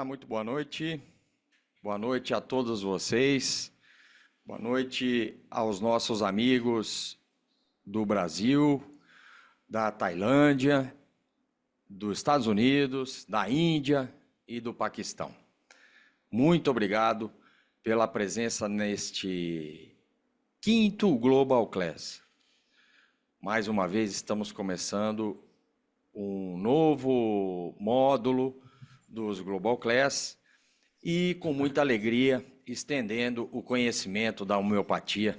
Olá, muito boa noite. Boa noite a todos vocês. Boa noite aos nossos amigos do Brasil, da Tailândia, dos Estados Unidos, da Índia e do Paquistão. Muito obrigado pela presença neste quinto Global Class. Mais uma vez estamos começando um novo módulo dos Global Class e com muita alegria estendendo o conhecimento da homeopatia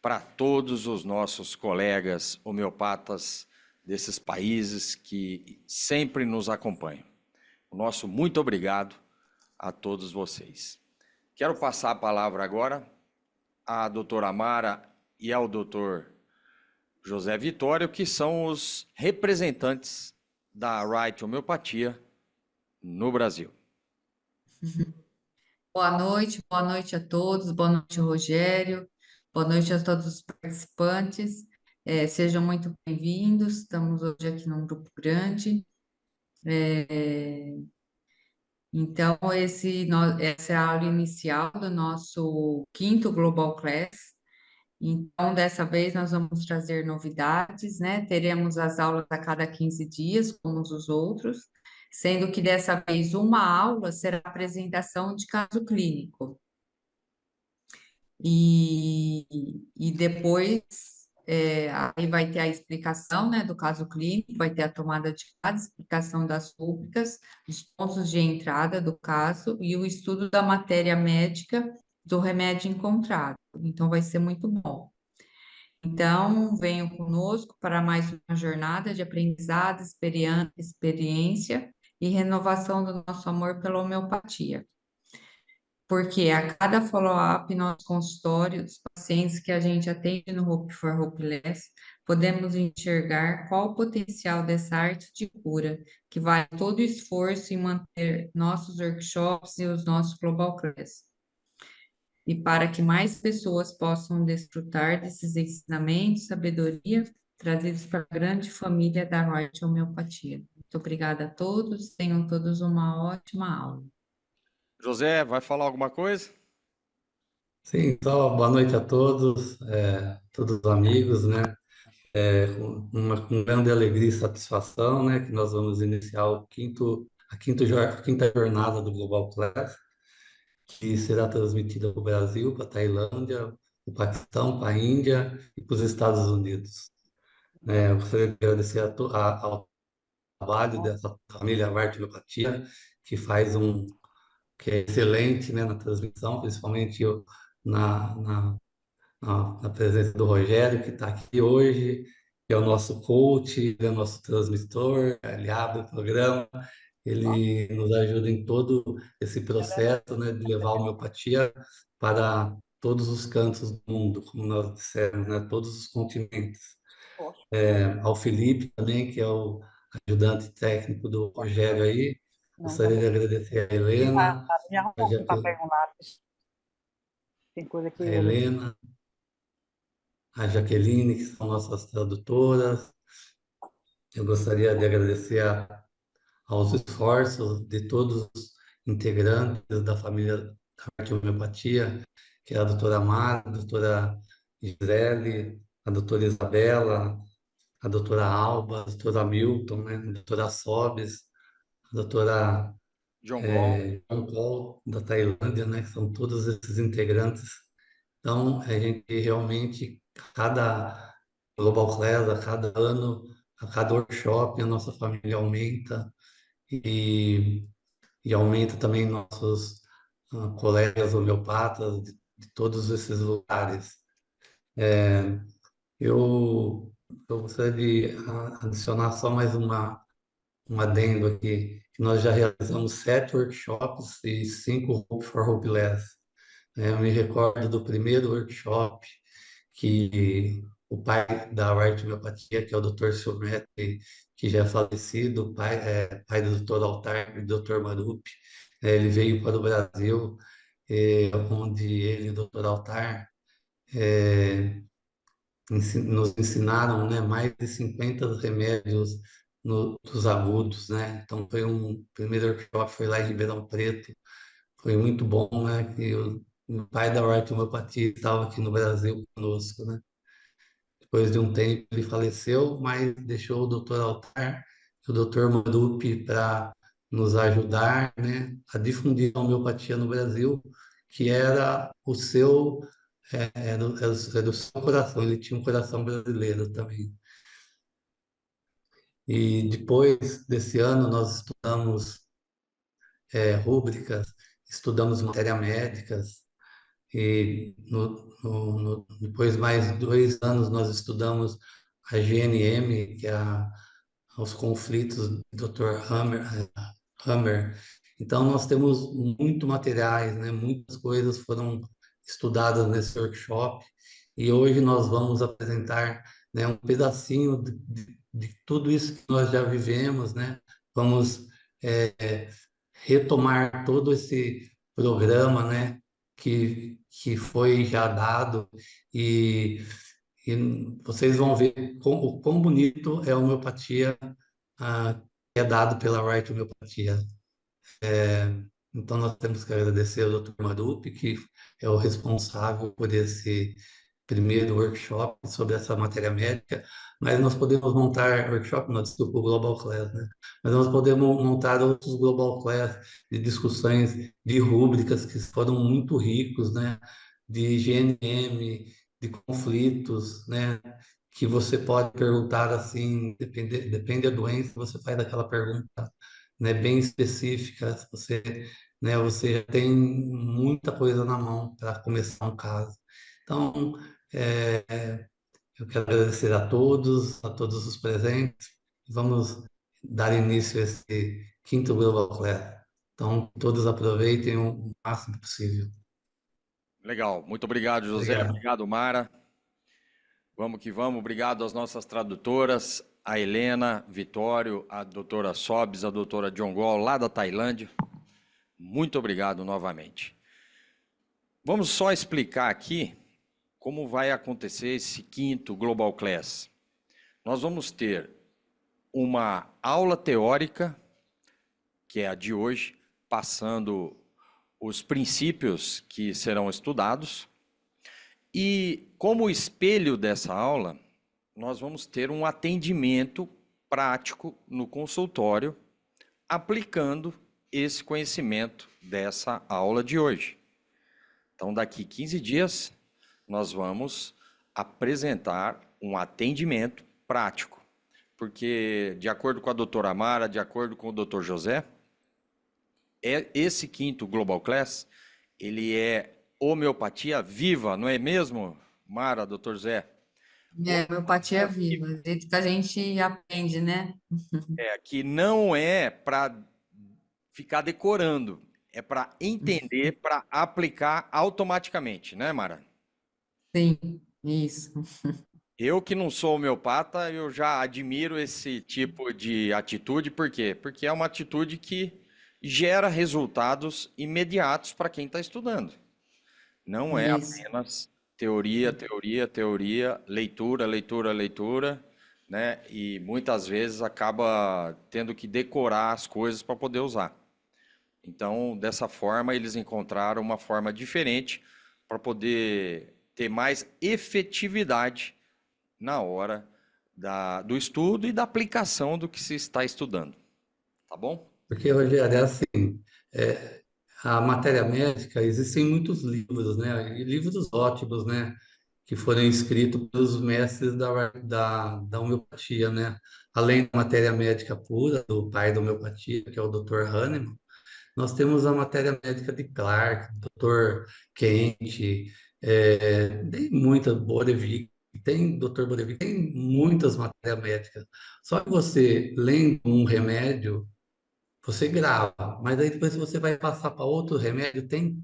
para todos os nossos colegas homeopatas desses países que sempre nos acompanham. O nosso muito obrigado a todos vocês. Quero passar a palavra agora à doutora Mara e ao doutor José Vitório, que são os representantes da Right Homeopatia no Brasil. Boa noite a todos, boa noite, Rogério, boa noite a todos os participantes. Sejam muito bem-vindos. Estamos hoje aqui num grupo grande. Então, essa é a aula inicial do nosso quinto Global Class. Então, dessa vez, nós vamos trazer novidades, né? Teremos as aulas a cada 15 dias, como os outros, sendo que dessa vez uma aula será a apresentação de caso clínico. E depois aí vai ter a explicação, né, do caso clínico, vai ter a tomada de cada explicação das súplicas, os pontos de entrada do caso e o estudo da matéria médica do remédio encontrado. Então, vai ser muito bom. Então, venham conosco para mais uma jornada de aprendizado, experiência e renovação do nosso amor pela homeopatia. Porque a cada follow-up no nosso consultório, dos pacientes que a gente atende no Hope for Hopeless, podemos enxergar qual o potencial dessa arte de cura, que vale todo o esforço em manter nossos workshops e os nossos Global Class. E para que mais pessoas possam desfrutar desses ensinamentos, sabedoria, trazidos para a grande família da Arte Homeopatia. Muito obrigada a todos, tenham todos uma ótima aula. José, vai falar alguma coisa? Sim, então, boa noite a todos, todos os amigos, né? Com grande alegria e satisfação, né, que nós vamos iniciar a quinta jornada do Global Class, que será transmitida para o Brasil, para a Tailândia, para o Paquistão, para a Índia e para os Estados Unidos. Eu gostaria de agradecer ao trabalho dessa família Varte Homeopatia, que faz que é excelente, né, na transmissão, principalmente na, na na presença do Rogério, que está aqui hoje, que é o nosso coach, ele é o nosso transmissor, ele abre o programa, ele nos ajuda em todo esse processo, né, de levar a homeopatia para todos os cantos do mundo, como nós dissemos, né, todos os continentes. Ao Felipe também, que é o ajudante técnico do Rogério aí, Não, tá gostaria de bom. agradecer a Helena, Me arrumou aqui um papel com lápis. Tem coisa que a eu... Helena, a Jaqueline, que são nossas tradutoras. Eu gostaria de agradecer aos esforços de todos os integrantes da família da Arte Homeopatia, que é a doutora Mara, a doutora Gisele, a doutora Isabela, a doutora Alba, a doutora Milton, né, a doutora Sobes, a doutora John Gol. John Paul, da Tailândia, né, que são todos esses integrantes. Então, a gente realmente, cada Global Class, a cada ano, a cada workshop, a nossa família aumenta e, e aumenta também nossos colegas homeopatas de todos esses lugares. Eu gostaria de adicionar só mais um adendo aqui, que nós já realizamos 7 workshops e 5 Hope for Hopeless. Eu me recordo do primeiro workshop que o pai da Right Homeopatia, que é o Dr. Silvestre, que já é falecido, pai do Dr. Altar e do Dr. Marupi, ele veio para o Brasil, onde ele e o Dr. Altar nos ensinaram, né, mais de 50 remédios dos agudos, né? Então, foi um primeiro workshop, foi lá em Ribeirão Preto, foi muito bom, né? Que o pai da ortomopatia estava aqui no Brasil conosco, né? Depois de um tempo ele faleceu, mas deixou o doutor Altar e o doutor Marupi para nos ajudar, né, a difundir a homeopatia no Brasil, que era o seu, era o seu coração, ele tinha um coração brasileiro também. E depois desse ano nós estudamos rúbricas, estudamos matéria médicas, e depois mais 2 anos nós estudamos a GNM, que é os conflitos do Dr. Hammer. Então, nós temos muito materiais, né? Muitas coisas foram estudadas nesse workshop e hoje nós vamos apresentar, né, um pedacinho de tudo isso que nós já vivemos, né? Vamos retomar todo esse programa, né, que foi já dado e, e vocês vão ver o quão bonito é a homeopatia que é dado pela Right Homeopatia. Então, nós temos que agradecer ao Dr. Marupi, que é o responsável por esse primeiro workshop sobre essa matéria médica, mas nós podemos montar workshop, não, desculpa, o Global Class, né? Mas nós podemos montar outros Global Class de discussões de rúbricas que foram muito ricos, né? De GNM, de conflitos, né? Que você pode perguntar assim, depende da doença, você faz aquela pergunta, né, bem específica, você tem muita coisa na mão para começar um caso. Então, eu quero agradecer a todos os presentes. Vamos dar início a esse quinto Global Class. Então, todos aproveitem o máximo possível. Legal. Muito obrigado, José. Obrigado. Obrigado, Mara. Vamos que vamos. Obrigado às nossas tradutoras, a Helena, Vitório, a doutora Sobes, a doutora Jongol, lá da Tailândia. Muito obrigado novamente. Vamos só explicar aqui como vai acontecer esse quinto Global Class. Nós vamos ter uma aula teórica, que é a de hoje, passando os princípios que serão estudados. E como espelho dessa aula, nós vamos ter um atendimento prático no consultório, aplicando esse conhecimento dessa aula de hoje. Então, daqui 15 dias, nós vamos apresentar um atendimento prático, porque, de acordo com a doutora Amara, de acordo com o doutor José, esse quinto Global Class, ele é homeopatia viva, não é mesmo, Mara, doutor Zé? Homeopatia viva, do jeito que a gente aprende, né? Que não é para ficar decorando, é para entender, para aplicar automaticamente, né, Mara? Sim, isso. Eu que não sou homeopata, eu já admiro esse tipo de atitude, por quê? Porque é uma atitude que gera resultados imediatos para quem está estudando. Não é Isso. apenas teoria, teoria, teoria, leitura, leitura, leitura, né? E muitas vezes acaba tendo que decorar as coisas para poder usar. Então, dessa forma, eles encontraram uma forma diferente para poder ter mais efetividade na hora do estudo e da aplicação do que se está estudando. Tá bom? Porque, Rogério, é assim, é, a matéria médica, existem muitos livros, né? E livros ótimos, né? Que foram escritos pelos mestres da homeopatia, né? Além da matéria médica pura, do pai da homeopatia, que é o Dr. Hahnemann, nós temos a matéria médica de Clark, Dr. Kent, tem muita, Borevik, tem Dr. Borevik, tem muitas matérias médicas. Só que você, lendo um remédio, você grava, mas aí depois você vai passar para outro remédio, tem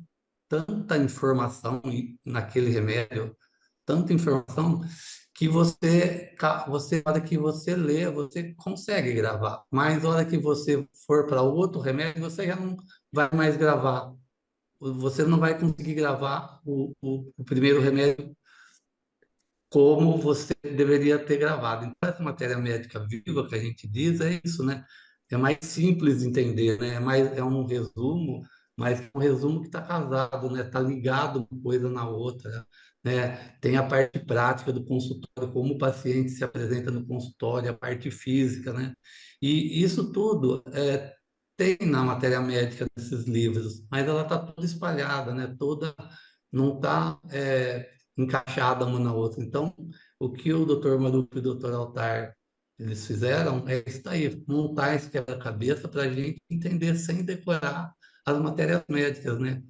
tanta informação naquele remédio, tanta informação que na hora que você lê, você consegue gravar. Mas na hora que você for para outro remédio, você já não vai mais gravar. Você não vai conseguir gravar o primeiro remédio como você deveria ter gravado. Então, essa matéria médica viva que a gente diz é isso, né? É mais simples de entender, né? É um resumo, mas é um resumo que está casado, né? Está ligado uma coisa na outra, né? Tem a parte prática do consultório, como o paciente se apresenta no consultório, a parte física, né? E isso tudo tem na matéria médica desses livros, mas ela está toda espalhada, né? Toda não está encaixada uma na outra. Então, o que o Dr. Maruco e o Dr. Altar eles fizeram é isso aí, montar esse quebra-cabeça para a gente entender sem decorar as matérias médicas, né?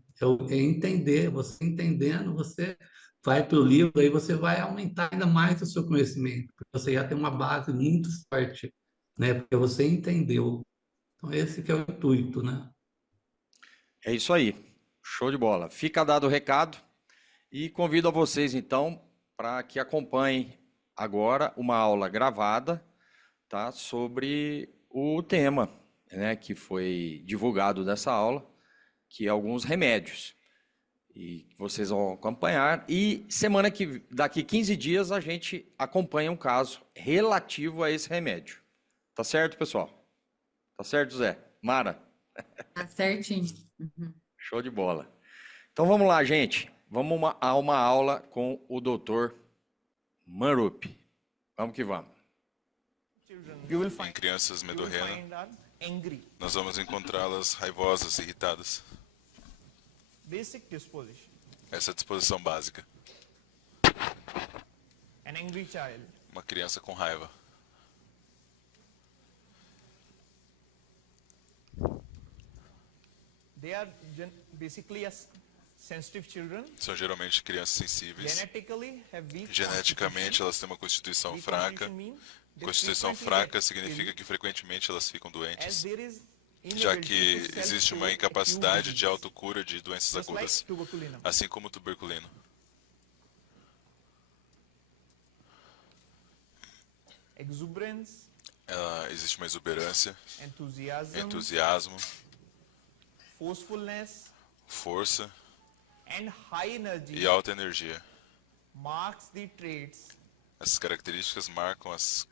É entender, você entendendo, você vai para o livro, aí você vai aumentar ainda mais o seu conhecimento, porque você já tem uma base muito forte, né? Porque você entendeu. Então, esse que é o intuito, né? É isso aí. Show de bola. Fica dado o recado e convido a vocês então para que acompanhem agora uma aula gravada, tá, sobre o tema, né, que foi divulgado nessa aula, que é alguns remédios. E vocês vão acompanhar e daqui 15 dias a gente acompanha um caso relativo a esse remédio. Tá certo, pessoal? Tá certo, Zé? Mara? Tá certinho. Uhum. Show de bola. Então vamos lá, gente. Vamos a uma aula com o Dr. Marup. Vamos que vamos. Em crianças medorrenas, nós vamos encontrá-las raivosas, irritadas. Essa é a disposição básica. Uma criança com raiva. São geralmente crianças sensíveis. Geneticamente, elas têm uma constituição fraca. Constituição fraca significa que frequentemente elas ficam doentes, já que existe uma incapacidade de autocura de doenças agudas, assim como o tuberculino. Existe uma exuberância, entusiasmo, força e alta energia. Essas características marcam os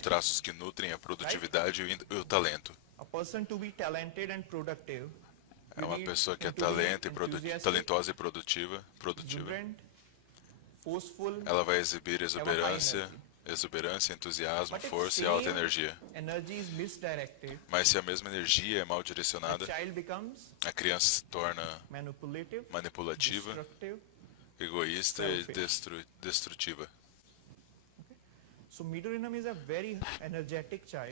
traços que nutrem a produtividade e o talento. É uma pessoa que é talentosa e produtiva. Ela vai exibir exuberância, entusiasmo, força e alta energia. Mas se a mesma energia é mal direcionada, a criança se torna manipulativa, egoísta e destrutiva.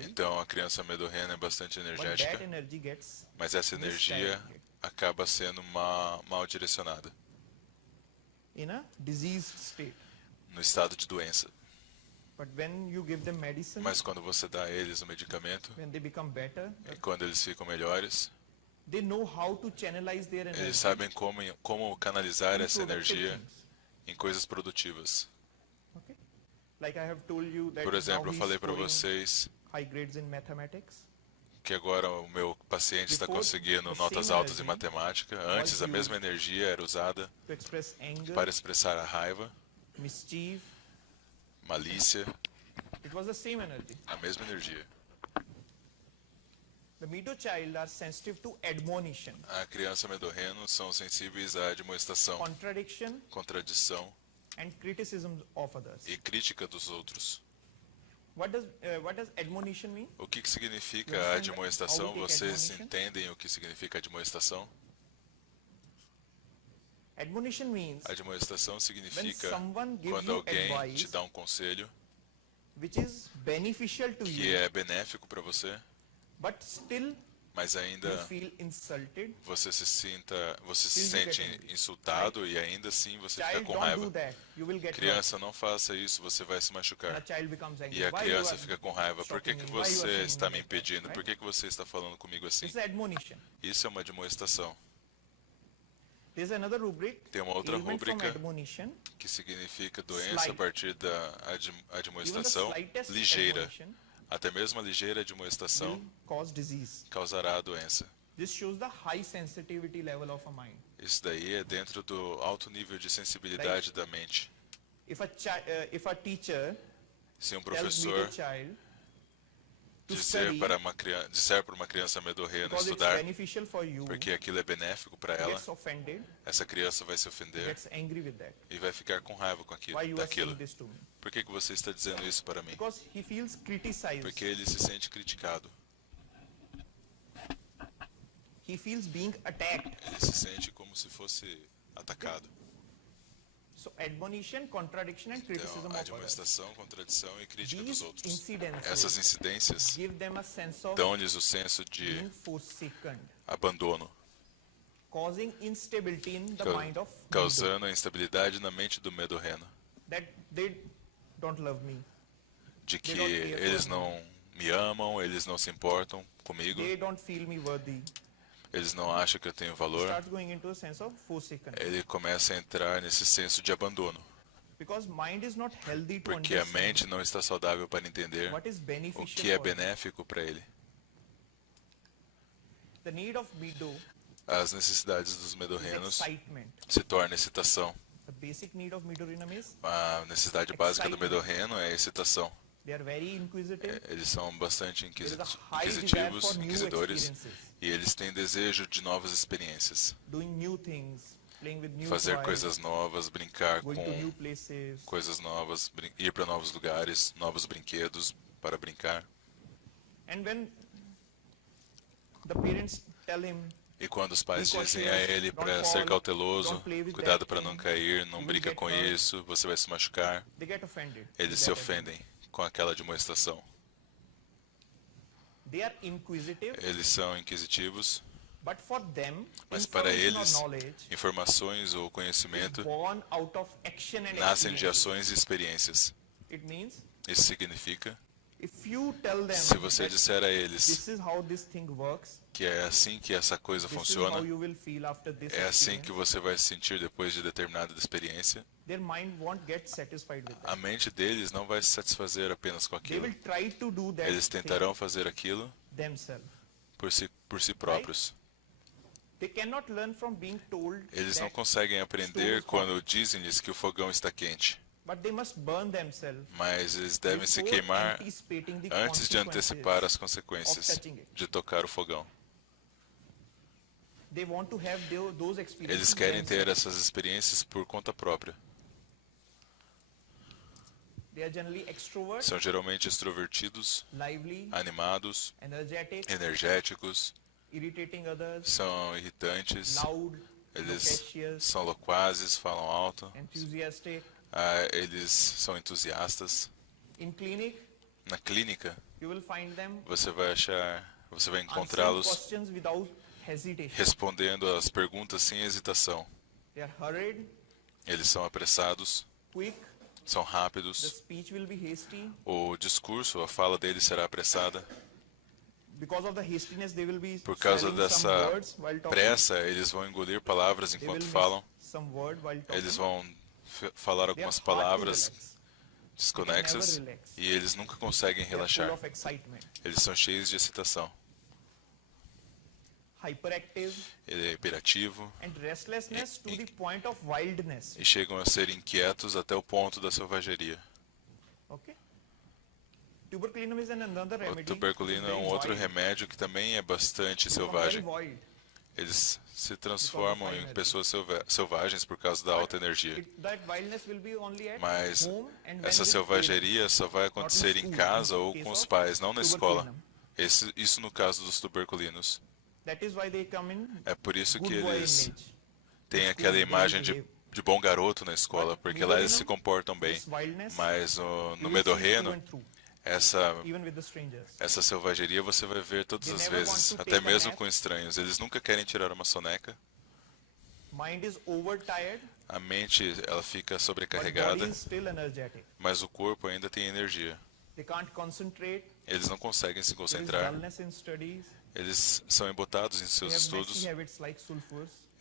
Então a criança medorrena é bastante energética, mas essa energia acaba sendo mal direcionada no estado de doença. Mas quando você dá a eles o medicamento, e quando eles ficam melhores, eles sabem como canalizar essa energia em coisas produtivas. Por exemplo, eu falei para vocês que agora o meu paciente está conseguindo notas altas em matemática. Antes, a mesma energia era usada para expressar a raiva, malícia, a mesma energia. A criança medorreno são sensíveis à admoestação, contradição e crítica dos outros. O que significa a admoestação? Vocês entendem o que significa admoestação? Admoestação significa quando alguém te dá um conselho que é benéfico para você, mas ainda você se sente insultado e ainda assim você fica com raiva. Criança, não faça isso, você vai se machucar. E a criança fica com raiva. Por que você está me impedindo? Por que você está falando comigo assim? Isso é uma admoestação. Tem uma outra rúbrica que significa doença a partir da admoestação ligeira. Até mesmo a ligeira admoestação causará a doença. This shows the high sensitivity level of a mind. Isso daí é dentro do alto nível de sensibilidade da mente. If a teacher Se um tells me professor the child to disser study para uma criança medorrena because it's estudar, beneficial for you, porque aquilo é benéfico para ela, gets offended, essa criança vai se ofender gets angry with that. e vai ficar com raiva com aquilo, Why you are daquilo. saying this to me? Por que você está dizendo isso para mim? Because he feels criticized. Porque ele se sente criticado. He feels being attacked. Ele se sente como se fosse atacado. So admonition, contradiction and criticism Então, of others. admoestação, contradição e crítica dos These outros. incidences Essas incidências give them a sense of dão-lhes o senso being de forsaken, abandono, causing instability in the cau- mind of causando a instabilidade na mente do medorreno, that they don't love me. de que They don't care for eles me. não me amam, eles não se importam comigo, They don't feel me worthy. eles não acham que eu tenho valor. Starts going into a sense of forsaken. Ele começa a entrar nesse senso de abandono, Because mind is not healthy to porque a understand mente não está saudável para entender what is o beneficial que é for him. benéfico para ele. The need of Mido As necessidades dos is medorrenos excitement. se torna excitação. The basic need of Midorhinum is A necessidade básica do medorreno é a excitação. they are very inquisitive. Eles são bastante There is a high desire inquisitivos, for new inquisidores, experiences, e eles têm desejo de novas experiências. doing new things, playing with new Fazer toys, coisas novas, brincar going to new com places. coisas novas, ir para novos lugares, novos brinquedos para brincar. And when the parents tell him, E quando os pais Be dizem a cautious, ele don't para fall, ser cauteloso, don't play with cuidado that para thing, não cair, não you will brinca get com hurt. isso, você vai se machucar, they get offended. eles with se that ofendem com aquela demonstração. advice. They are inquisitive, Eles são inquisitivos, but for them, mas para information or eles, knowledge informações ou is conhecimento born out of action and nascem de experiences. ações e experiências. It means Isso significa, if you tell them se você that disser a eles this is how this thing works, que é assim que essa coisa this is how funciona, you will feel after this é assim experience, que você vai se sentir depois de determinada experiência, their mind won't get satisfied with a that. mente deles não vai se satisfazer apenas com They aquilo. will try to do that Eles thing tentarão fazer aquilo themselves. por si próprios. They cannot learn from being told Eles não that, conseguem aprender quando dizem-lhes que o fogão está quente, but they must burn themselves mas eles devem se before queimar anticipating the antes de antecipar as consequências of touching it. de tocar o fogão. They want to have those experiences Eles querem ter themselves. essas experiências por conta própria. They are generally extroverts, São geralmente extrovertidos, lively, animados, energetic, energéticos, irritating others, são irritantes, loud, eles loquacious, são loquazes, falam alto, enthusiastic. eles são entusiastas. In clinic, Na clínica, you will find them você vai answering encontrá-los questions without hesitation. respondendo às perguntas sem hesitação. They are hurried, Eles são apressados, quick, são the rápidos, speech will be hasty. o discurso, a fala deles será apressada. Because of the hastiness, they will be Por causa swallowing some dessa words while talking. pressa, eles vão engolir palavras They will enquanto miss falam, some word while talking. eles vão falar They are algumas hard to palavras relax. desconexas Never relax. e eles nunca conseguem They are full relaxar. of excitement. Eles são cheios de excitação. Hyperactive Ele é hiperativo and restlessness to the point of wildness. e chegam a ser inquietos até o ponto da selvageria. Okay? Tuberculinum is another O remedy. tuberculino é um outro remédio que também é bastante selvagem. Eles se transformam em pessoas selvagens por causa da alta energia. Mas essa selvageria só vai acontecer em casa ou com os pais, não na escola. Isso no caso dos tuberculinos. É por isso que eles têm aquela imagem de bom garoto na escola, porque lá eles se comportam bem. Mas no medorreno, essa selvageria você vai ver todas as vezes, até mesmo com estranhos. Eles nunca querem tirar uma soneca. A mente ela fica sobrecarregada, mas o corpo ainda tem energia. Eles não conseguem se concentrar. Eles são embotados em seus estudos.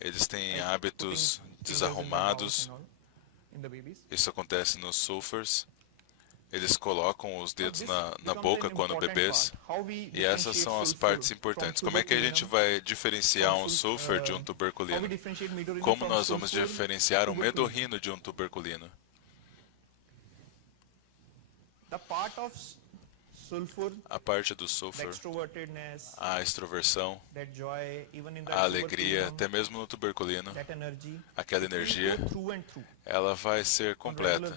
Eles têm hábitos desarrumados. Isso acontece nos sulfurs. Eles colocam os dedos na boca quando bebês, e essas são as partes importantes. Como é que a gente vai diferenciar um sulfur de um tuberculino? Como nós vamos diferenciar um medorrino de um tuberculino? A parte do sulfur, a extroversão, a alegria, até mesmo no tuberculino, aquela energia, ela vai ser completa,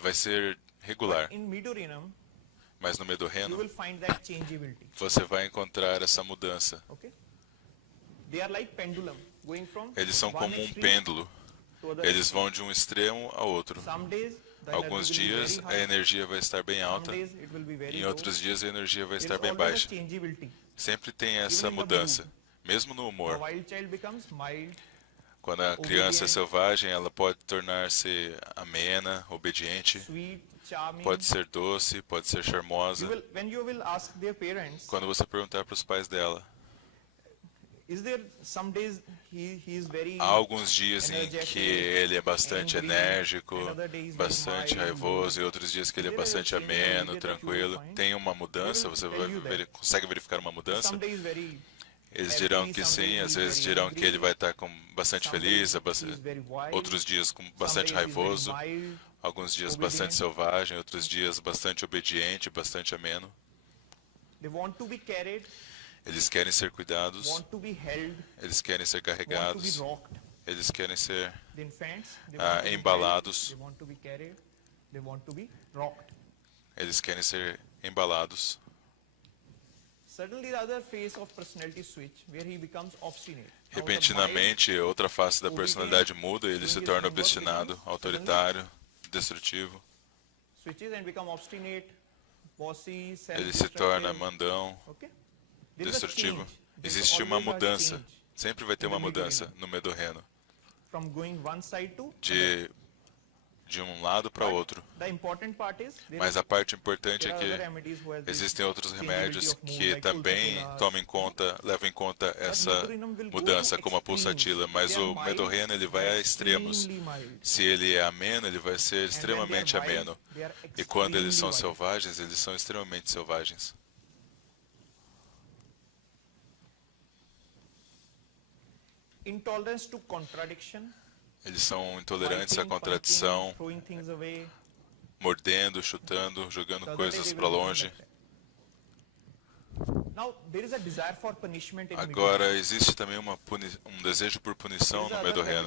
vai ser regular. Mas no medorreno, você vai encontrar essa mudança. Eles são como um pêndulo. Eles vão de um extremo ao outro. Alguns dias a energia vai estar bem alta, em outros dias a energia vai estar bem baixa. Sempre tem essa mudança, mesmo no humor. Quando a criança é selvagem, ela pode tornar-se amena, obediente, pode ser doce, pode ser charmosa. Quando você perguntar para os pais dela, há alguns dias em que ele é bastante enérgico, bastante raivoso, e outros dias que ele é bastante ameno, tranquilo. Tem uma mudança? Você consegue verificar uma mudança? Eles dirão que sim, às vezes dirão que ele vai estar bastante feliz, outros dias com bastante raivoso, alguns dias bastante selvagem, outros dias bastante obediente, bastante ameno. Eles querem ser cuidados, eles querem ser carregados, eles querem ser embalados, eles querem ser embalados. Repentinamente, outra face da personalidade muda e ele se torna obstinado, autoritário, destrutivo. Ele se torna mandão, destrutivo. Existe uma mudança. Sempre vai ter uma mudança no medorreno. De um lado para outro. Mas a parte importante é que existem outros remédios que também levam em conta essa mudança, como a pulsatila. Mas o medorreno, ele vai a extremos. Se ele é ameno, ele vai ser extremamente ameno. E quando eles são selvagens, eles são extremamente selvagens. Intolerance to contradiction. Eles são intolerantes à contradição, mordendo, chutando, jogando coisas para longe. Agora, existe também um desejo por punição no medorreno.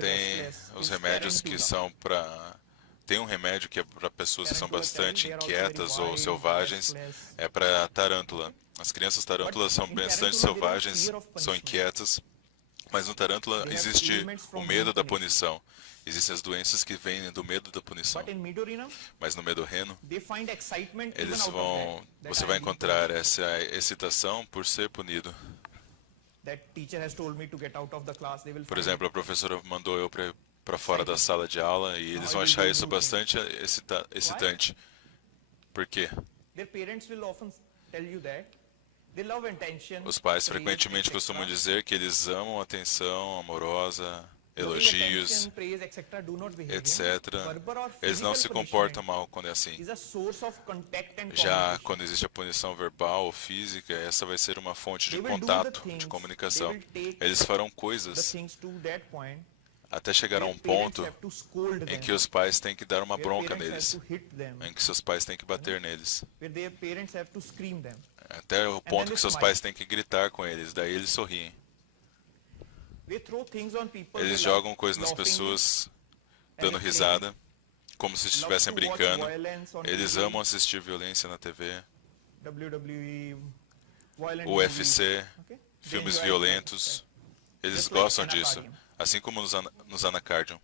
Tem os remédios que são para... Tem um remédio que é para pessoas que são bastante inquietas ou selvagens, é para tarântula. As crianças tarântulas são bastante selvagens, são inquietas. Mas no tarântula existe o medo da punição. Existem as doenças que vêm do medo da punição. Mas no medorreno, você vai encontrar essa excitação por ser punido. Por exemplo, a professora mandou eu para fora da sala de aula e eles vão achar isso bastante excitante. Por quê? Os pais frequentemente costumam dizer que eles amam atenção amorosa, elogios, etc. Eles não se comportam mal quando é assim. Já quando existe a punição verbal ou física, essa vai ser uma fonte de contato, de comunicação. Eles farão coisas até chegar a um ponto em que os pais têm que dar uma bronca neles, em que seus pais têm que bater neles. Até o ponto que seus pais têm que gritar com eles, daí eles sorriem. Eles jogam coisas nas pessoas, dando risada, como se estivessem brincando. Eles amam assistir violência na TV, UFC, filmes violentos. Eles gostam disso, assim como nos anacardium.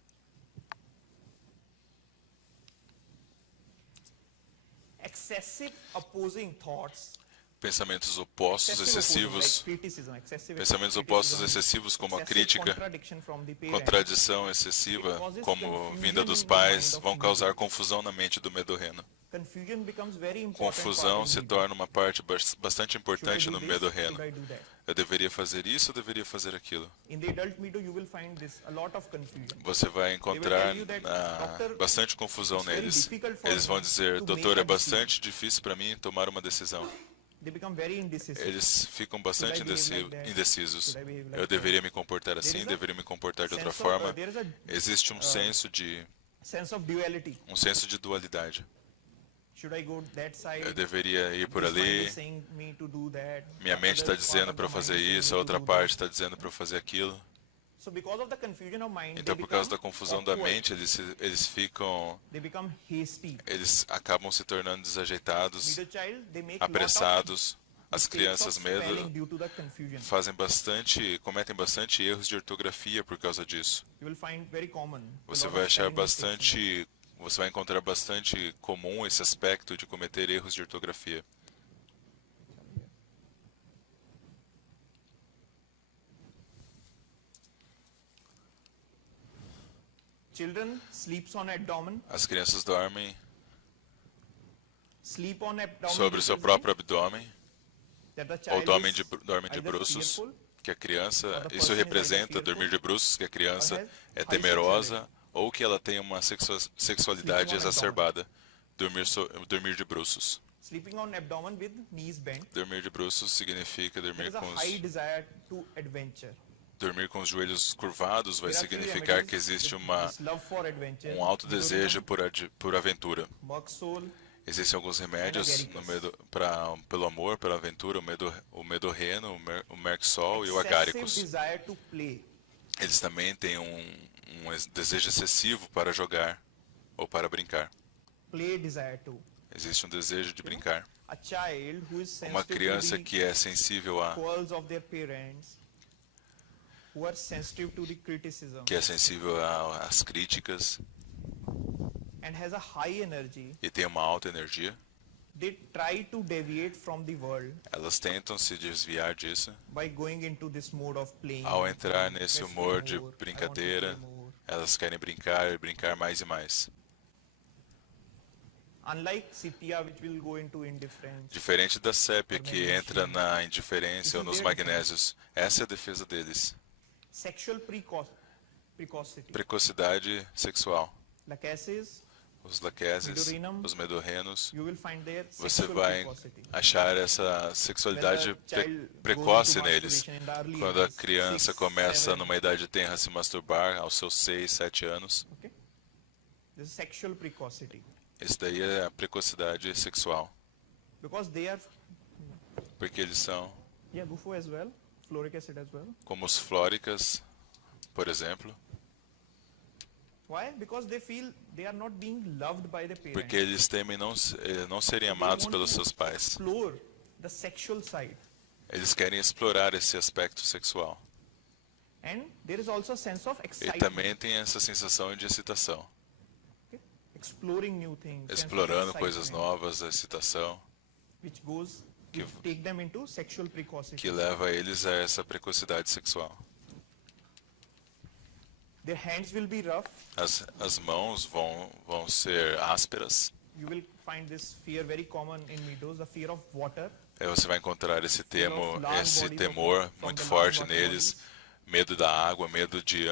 pensamentos opostos excessive opposing, like excessivos, criticism, excessive pensamentos criticism, opostos excessivos como a excessive crítica, contradiction from the parent. contradição excessiva como vinda dos pais vão causar confusão na mente do medorreno. Confusion becomes very important Confusão part in se the torna uma parte bastante Should I importante do no this? medorreno. Should I do that? Eu deveria fazer isso, eu deveria fazer aquilo. In the adult Meadow, you will find this a lot of confusion. Você vai encontrar bastante confusão neles. Eles vão dizer, doutor, é bastante difícil para mim tomar uma decisão. They become very indecisive. Eles ficam bastante indecisos. Eu deveria me comportar assim, deveria me comportar de outra forma. Existe um senso de dualidade. Should I go that side? Eu deveria ir por This mind ali. is saying me to do that. Minha mente está dizendo para eu fazer isso, a outra parte está dizendo para eu fazer aquilo. So because of the confusion of mind, Então, they por causa da become confusão da awkward. mente, They become hasty. eles acabam se tornando desajeitados, Middle child, they make lot of apressados. As mistakes crianças of spelling mesmo due to the confusion. cometem bastante erros de ortografia por causa disso. You will find very common. Você a lot vai of achar spelling mistakes. você vai encontrar bastante comum esse aspecto de cometer erros de ortografia. Children sleeps on abdomen. As crianças dormem Sleep on abdomen sobre o seu represents próprio abdômen that the ou child dormem de either bruços, fearful que a criança, or the isso person is representa either dormir de bruços, que a criança or has é high temerosa ou que ela tem uma sexualidade Sleeping on exacerbada. Dormir de bruços. Sleeping on abdomen with knees bent. Dormir de bruços significa There is a high desire to adventure. dormir com os joelhos curvados vai There are three significar remedies que existe with uma this love for adventure. um alto desejo por aventura. Moxol, Existem alguns remédios pelo amor, pela aventura, o medorreno, o merxol e o excessive agáricos. desire to play. Eles também têm um desejo excessivo para jogar ou para brincar. Play desire to. Existe um desejo de brincar. A child who is Uma sensitive criança to que é sensível the calls of their parents, who are sensitive to the criticism, às críticas and has a high energy, e tem uma alta energia, they try to deviate from the world elas tentam se desviar disso by going into this mode of playing. ao entrar nesse Let's humor play de more, I want to brincadeira. play more. Elas querem brincar e brincar mais e mais. Unlike sepia, which will go into indifference, Diferente da sépia, que entra na indiferença ou nos magnésios. Essa é a defesa deles. sexual precocity, Precocidade sexual. lachesis, Os laqueses, Medorinum. os medorrenos, you will find their você sexual vai precocity. achar essa sexualidade When the child precoce goes into neles. masturbation in the early Quando a ages, criança 6, começa 7, numa idade tenra a se masturbar, aos seus 6, 7 anos, okay? This is sexual precocity. isso daí é a precocidade sexual. Because they are, Porque eles são bufo as well, floric acid as well. como os flóricas, por exemplo, Why? Because they feel they are not being loved by the parents. porque eles temem não serem They amados want pelos to seus pais. explore the sexual side. Eles querem explorar esse aspecto sexual. And there is also a sense of E excitement. também tem essa sensação de excitação. Okay? Exploring new things. sense of Explorando coisas excitement, novas, a excitação, which take them into sexual precocity. que leva eles a essa precocidade sexual. Their hands will be rough. As mãos vão ser ásperas. You will find this fear very common in meadows, the fear of water. Aí você vai encontrar esse temor muito forte neles, medo da água, medo de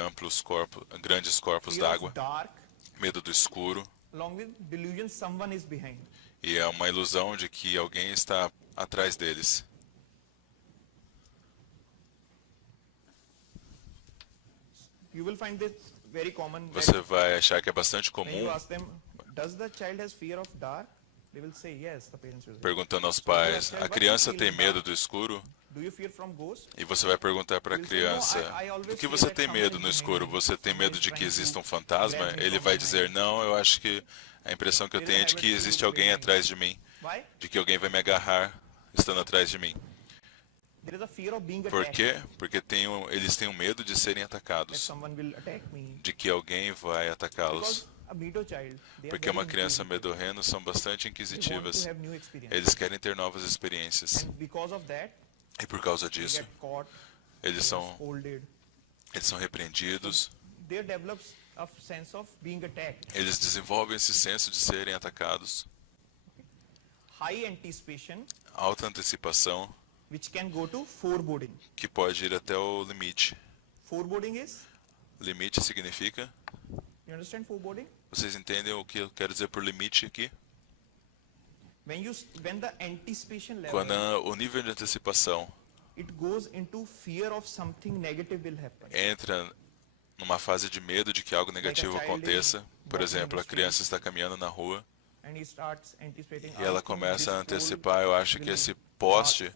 grandes corpos Fear d'água, of dark, medo do escuro, along with delusion someone is behind. e é uma ilusão de que alguém está atrás deles. You will find this very common. Você vai achar que é bastante When you comum, ask them, does the child has fear of dark? They will say yes, the parents will say. perguntando aos pais, a criança tem medo do escuro? Do you fear from ghosts? E você vai perguntar para a criança, do que você tem medo no escuro? Você tem medo de que exista um fantasma? Ele vai dizer, não, eu acho que a impressão que eu tenho é de que existe alguém atrás de mim, Why? de que alguém vai me agarrar estando atrás de mim. There is a fear of being Por attacked. quê? Porque eles têm o medo de serem That atacados, someone will attack me. de que alguém vai atacá-los. a Meadow child, they are Porque uma very criança inquisitive. medorreno são bastante They want inquisitivas. to have new experience. Eles querem ter novas experiências. And because of that, E por causa they disso, get caught, eles they are são, scolded. eles são repreendidos. There develops a sense of being attacked. Eles desenvolvem esse senso de serem atacados. High anticipation, Alta antecipação, which can go to foreboding. que pode ir até o limite. Foreboding is, Limite significa... you understand foreboding? Vocês entendem o que eu quero dizer por limite aqui? When the anticipation level, Quando o nível de antecipação it goes into fear of something negative will happen. entra numa fase de medo de que algo negativo aconteça, por exemplo, a criança está caminhando na rua And he starts anticipating, e ela começa a antecipar, eu acho que esse poste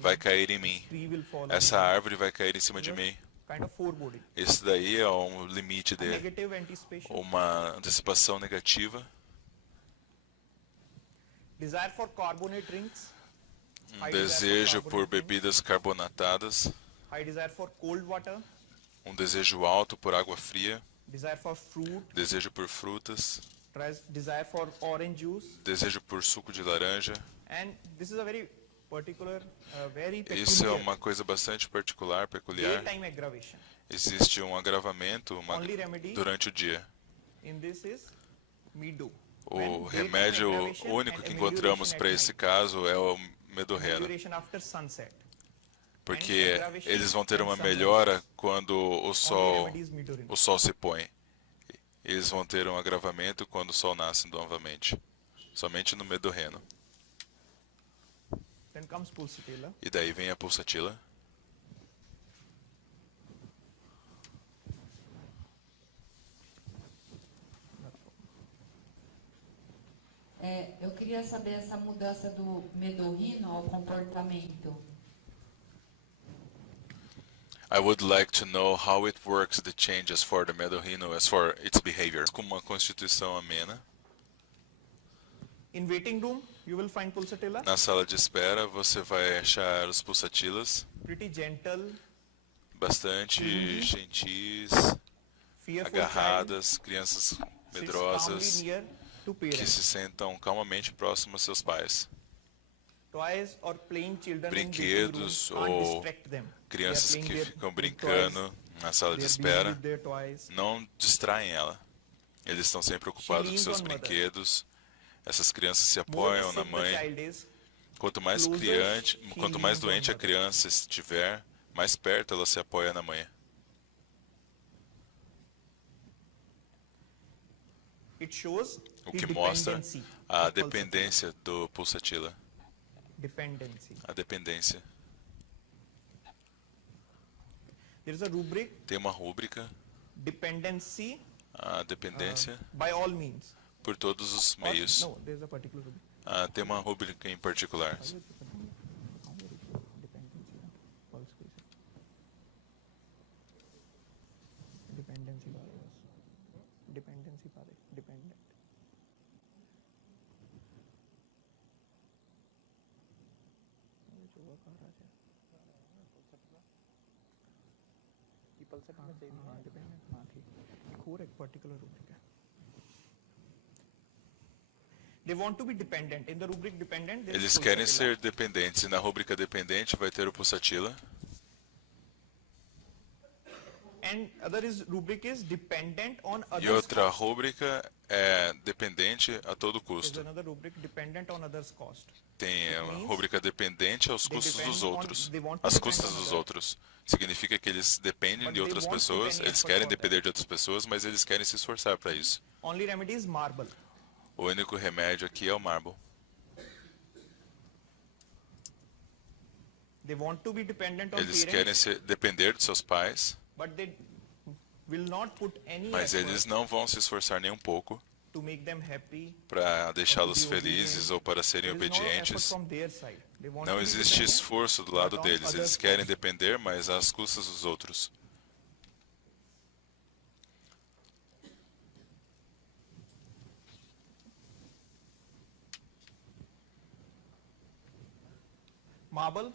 vai cair em mim, tree will fall on essa me. árvore vai cair em cima de mim. Kind of foreboding. Esse daí é um limite dele, Negative anticipation. uma antecipação negativa, Desire for carbonate drinks. um desejo por bebidas carbonatadas, High desire for cold water. um desejo alto por água fria, Desire for fruit. desejo por frutas, Desire for orange juice. desejo por suco de laranja. And this is a very particular, very Isso é peculiar uma coisa bastante particular, peculiar. daytime aggravation. Existe um agravamento Only remedy durante o dia. in this is Meadow. O When daytime remédio aggravation único and que amelioration encontramos at para night. esse caso é o medorreno, Amelioration after sunset. porque eles vão ter uma melhora quando o Only sol, remedy is Meadow. o sol se põe. Eles vão ter um agravamento quando o sol nasce novamente, somente no medorreno. Then comes Pulsatilla. E daí vem a pulsatila. Eu queria saber essa mudança do medorrino ao comportamento. I would like to know how it works, the changes for the medorrino as for its behavior. Com uma constituição amena. In waiting room, you will find Pulsatilla. Na sala de espera você vai achar os pulsatilas, Pretty gentle, bastante gentis, fearful child. agarradas, crianças Sits medrosas calmly near to que parents. se sentam calmamente próximo aos seus pais. Toys or playing children Brinquedos in waiting room can't ou distract them. crianças They are que playing ficam their brincando toys. na sala de They are busy espera with their toys. não distraem ela. Eles estão sempre ocupados com seus brinquedos. Essas crianças se More apoiam sick na the mãe. child is, Quanto mais quanto mais doente a criança estiver, mais perto ela se apoia na mãe. it shows O the que mostra dependency a of Pulsatilla. dependência do pulsatila. Dependency. A dependência. There is a rubric, Tem uma rúbrica, dependency a dependência, by all means. por todos os Or- meios. No, there is a particular rubric. Tem uma rúbrica em particular. Dependency, pulse question. Dependency barriers. Dependency barrier. Dependent. Particular rubric है. They want to be dependent. In the rubric dependent, there is Eles querem pulsatilla. ser dependentes. E na rúbrica dependente vai ter o pulsatila. And other is rubric is dependent on E others. outra cost. rúbrica é dependente a todo There's custo. another rubric dependent on others cost. Tem a rúbrica dependente aos They custos depend dos on- outros. they want to Às depend custas on dos others. outros. Significa que eles dependem But de they outras won't put pessoas, any eles effort querem for that. depender de outras pessoas, mas eles querem se esforçar para isso. Only remedy is marble. O único remédio aqui é o marble. They want to be dependent on Eles parents, querem depender de seus pais, but they will not put any mas effort eles não vão se esforçar nem um pouco to make them happy. para deixá-los Or to be felizes obedient. ou para serem There is no effort obedientes. from their side. They want Não to be existe dependent, esforço do lado but on deles. Eles others' querem cost. depender, mas às custas dos outros. Marble,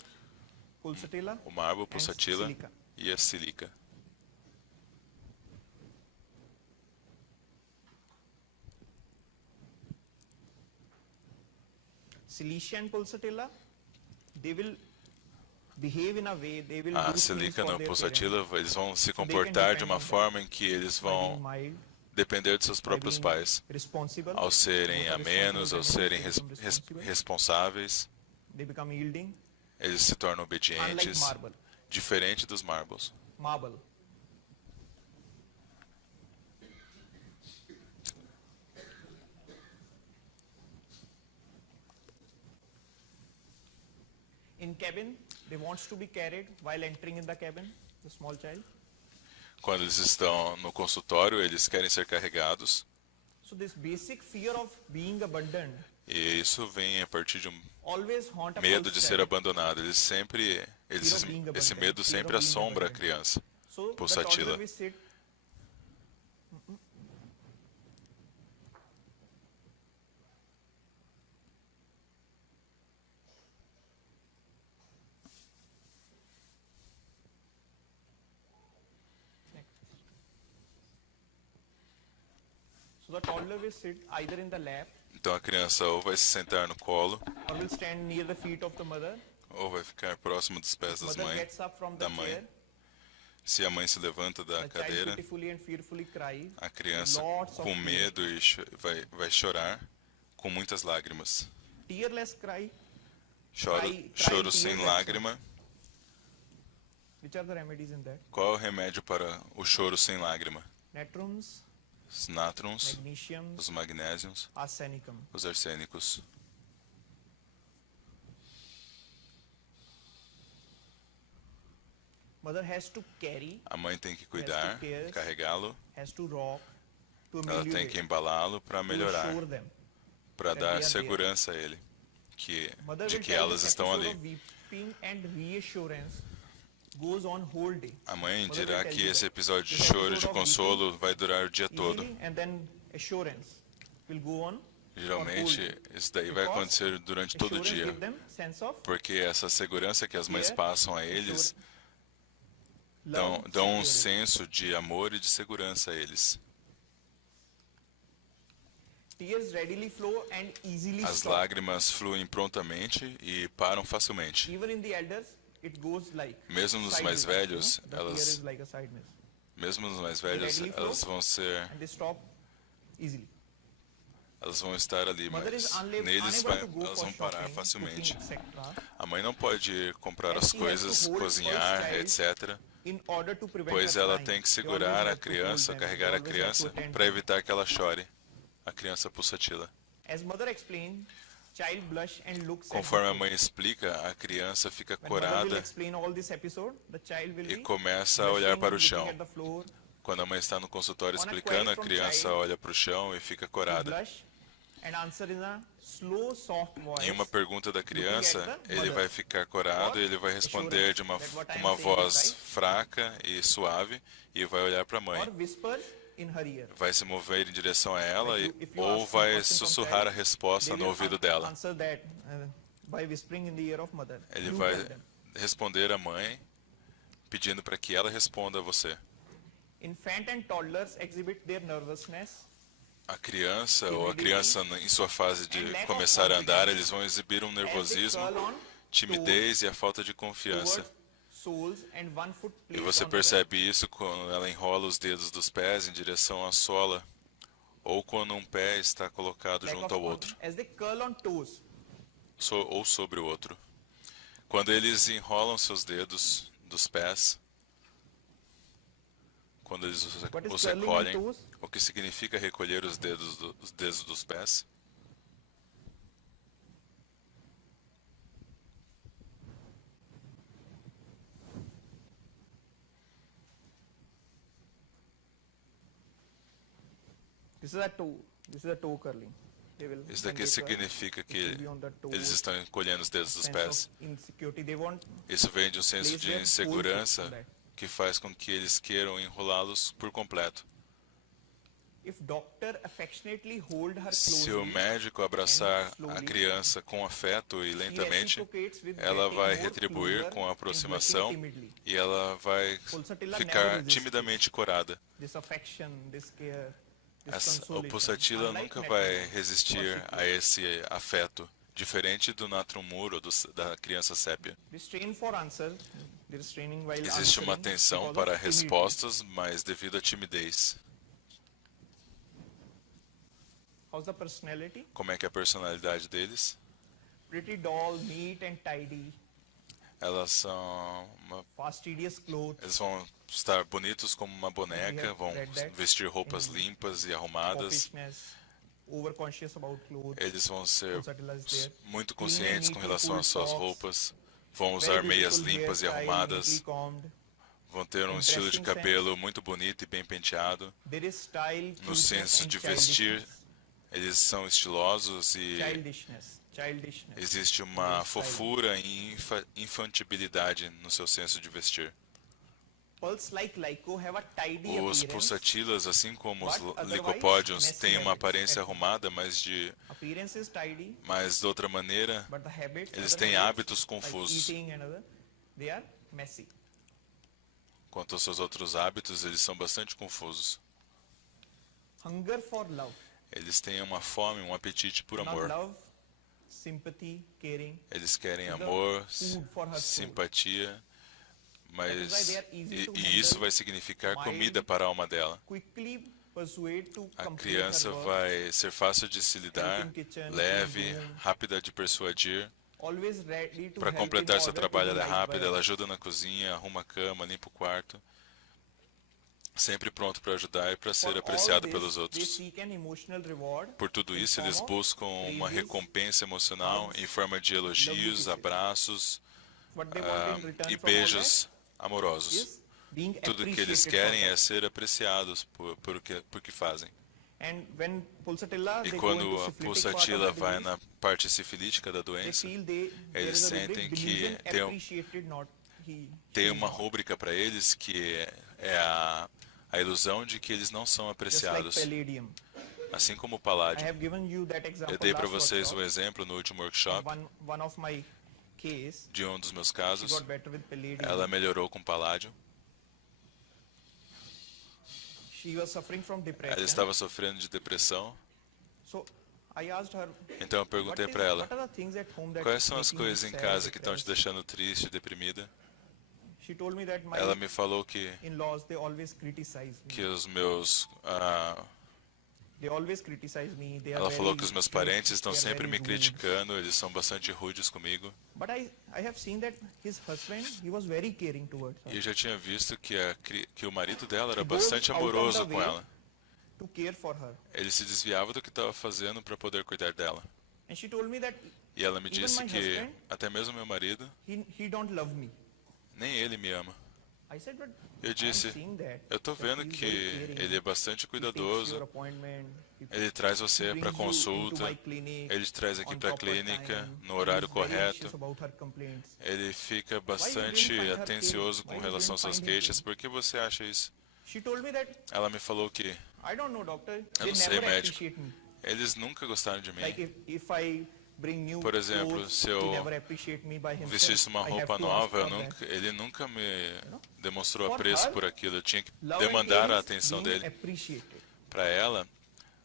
pulsatilla, O marble, and pulsatila silica. e a sílica. Cilicia and pulsatilla, they will behave in a way, they will A do things Cilicia for e a their pulsatilla, parents. eles vão se So they can comportar de depend uma on them forma em que eles by being vão mild, depender de seus by próprios being pais. responsible. Ao serem Both are amenos, ao responsible, serem they become responsible. responsáveis, They become yielding, eles se tornam unlike obedientes, marble. diferente dos marbles. Marble. In cabin, they wants to be carried while entering in the cabin, the small child. Quando eles estão no consultório, eles querem ser carregados, So this basic fear of being abandoned e isso vem a partir de um always haunt a medo de pulse ser child. abandonado. Esse medo sempre assombra a criança. So the Pulsatilla. toddler will sit. So the toddler will sit either in the lap Então a criança ou vai se sentar no colo, or will stand near the feet of the mother. ou vai ficar próximo dos pés Mother gets up from the da mãe. chair. Se a mãe se levanta da The child cadeira, pitifully and fearfully cries. a criança, Lots of com tears. medo, vai chorar com muitas lágrimas. Tearless cry. Choro sem lágrima. Which are the remedies in that? Qual é o remédio para o choro sem lágrima? Natrums, Os nátrons, magnesiums, os magnésios, arsenicum. os arsênicos. Mother has to carry, A mãe tem que cuidar, care. carregá-lo, has to rock, to ela tem ameliorate, que embalá-lo para to melhorar, assure them. para that they dar are segurança a ele, Mother de will que tell elas this estão episode ali. of weeping and reassurance goes on whole day. A mãe Mother dirá will tell que you esse that. episódio de This choro, episode de of consolo, vai durar o dia todo. Easily, and then assurance will go on for Geralmente, whole day. isso daí vai Because acontecer durante todo o Assurance dia. give them sense of Porque essa segurança que as mães Care, passam a eles love, dão um security. senso de amor e de segurança a eles. Tears readily flow and easily As stop. lágrimas fluem prontamente e param facilmente. Even in the elders, it goes like Mesmo nos side mais witness, velhos, The tear elas- is like a side witness. Mesmo nos mais velhos, readily flow. elas vão ser, And they stop easily. elas vão estar ali, Mother is mas neles unable to go elas for vão parar shopping, facilmente. cooking, etc. A mãe não pode ir comprar And as she has to coisas, hold cozinhar, first etc. In order to prevent Pois her ela crying. tem que They always segurar a have to hold criança, them. carregar They a always have to criança, attend para them. evitar que ela chore. A criança pulsatila. As mother explained, child blush and looks at Conforme the a mãe face. explica, a criança fica When mother will corada explain all this episode, the child will e be começa a olhar blushing, para o looking chão. at the floor, Quando a mãe está no consultório On a explicando, query a from criança child, olha para o chão e fica corada. blush and answer in a slow, soft voice. Em uma pergunta da criança, Looking at the ele mother. vai ficar corado e ele vai responder de uma voz fraca e suave e vai olhar para a mãe. Or whispers in her ear. Vai se mover em direção a ela If you ou ask vai some question from sussurrar a child, resposta they no will ouvido dela. Answer that by whispering in the ear of mother. Ele You vai tell them. responder à mãe pedindo para que ela responda a você. Infant and toddlers exhibit their nervousness, A criança ou a criança em sua fase de começar a andar, eles vão exibir um as they nervosismo, curl on timidez e a falta de confiança. towards soles and one foot E placed você on the percebe isso quando ela enrola os dedos dos pés em direção à sola, ou quando um pé está colocado leg junto of ao one. outro, As they curl on toes, ou sobre o outro. Quando eles enrolam seus dedos dos pés, quando eles os What is curling on recolhem, toes? o que significa recolher os dedos dos pés? this is a toe. This is a toe curling. They will, Isso when daqui they curl, significa it will que be on the toe, eles estão encolhendo os dedos dos sense pés. of insecurity. They want Isso vem de um senso place de their whole foot insegurança on that. que faz com que eles queiram enrolá-los por completo. If doctor affectionately hold her Se o closely, médico abraçar a slowly, criança com afeto e she lentamente, reciprocates with ela getting vai more retribuir closer com a and aproximação blushing timidly. e ela vai Pulsatilla never ficar resists timidamente corada. This affection, this care, this O consolation. pulsatila Unlike nunca Natrums, vai resistir a esse afeto diferente do natrum mur ou da criança sépia. This train for answer, there is training while Existe uma answering atenção because para of timidity. respostas, mas devido à timidez. How's the personality? Como é que é a personalidade deles? Pretty doll, neat and tidy, Elas são fastidious clothes, eles vão estar bonitos como uma boneca, vão vestir roupas limpas e arrumadas. foppishness, overconscious about clothes. Eles vão ser Pulsatilla is there. muito Clean and conscientes com neatly relação às pulled suas socks, roupas, vão very usar meias beautiful limpas e hairstyle, arrumadas, neatly combed. vão ter um estilo de cabelo muito bonito e bem penteado. There is style, No cuteness senso and de vestir, eles são estilosos e childishness. existe uma fofura e infantilidade no seu senso de vestir. Pulse like Lyco have a tidy Os appearance. pulsatilas, assim como os But otherwise licopódios, messy têm uma habits. aparência arrumada, mas Appearance is tidy, de outra maneira, but the habits, eles other têm habits, hábitos confusos. like eating and other, they are messy. Quanto aos seus outros hábitos, eles são bastante confusos. Hunger for love. Eles têm uma fome, um apetite por Not amor. love, sympathy, caring. Eles querem The amor, food for her soul. simpatia, That is why mas they are easy to e isso handle, vai significar mild, comida para a alma dela. Quickly persuade to A complete criança her work, vai ser fácil de se lidar, help in kitchen, leve, clean room. rápida de persuadir. always ready to Para help completar in seu order trabalho, to be ela é liked rápida, by ela others. ajuda na cozinha, arruma a cama, limpa o quarto. Sempre pronto para ajudar e para For ser all apreciado this, pelos they outros. seek an emotional reward Por tudo in isso, eles form of buscam uma praises, recompensa emocional em forma de elogios, abraços what they want in return e from all beijos that amorosos. is being Tudo que eles appreciated for querem that. é ser apreciados por que fazem. And when pulsatilla, E they go quando into a syphilitic pulsatila part of the vai disease, na parte sifilítica da they doença, feel there eles is a sentem rubric, que delusion tem appreciated, not he tem is uma not. rúbrica para eles que é a ilusão de que eles não são Just like apreciados, palladium. assim como o I paládio. have given you that example Eu dei para last vocês workshop. um exemplo no último workshop One of my case, de um dos meus she casos. got better with palladium. Ela melhorou com paládio. She was suffering from Ela depression. estava sofrendo de depressão. So I asked her, Então eu perguntei what para ela, are the things at home that quais são as making you coisas em sad, casa que estão te depressed? deixando triste, deprimida? She told me that my Ela me falou que in-laws, they always criticize me. os meus They always criticize me. They are ela falou very que os meus strict, parentes estão they are sempre very me rude. criticando, eles são bastante rudes comigo. But I have seen that his husband, he was very caring towards E eu her. já tinha visto que o marido dela era He goes bastante out of amoroso the com way ela. to care for her. Ele se desviava do que estava fazendo para poder cuidar dela. And she told me that E ela me Even disse my que husband- até mesmo meu marido, he don't love me. nem ele me ama. I said, but Eu I'm disse, seeing that, eu tô that vendo he's que very caring. ele é bastante He takes cuidadoso, your appointment, ele traz você brings para you into consulta, my clinic ele te traz aqui on para a proper clínica time. no horário He's very correto, anxious about her complaints. ele fica Why you bastante didn't find her atencioso caring? com Why you relação às didn't suas find him queixas. caring? Por que você acha isso? She told me that, Ela me falou que I don't know, doctor. eu They não sei, never médico, appreciate me. eles nunca gostaram de mim. Like if I bring new Por exemplo, clothes, se he eu never appreciate me by himself. Vestisse uma I have roupa to nova, ask for that. ele nunca me demonstrou For apreço her, por aquilo. Eu tinha que Love and demandar care a is atenção being dele. appreciated. Para ela,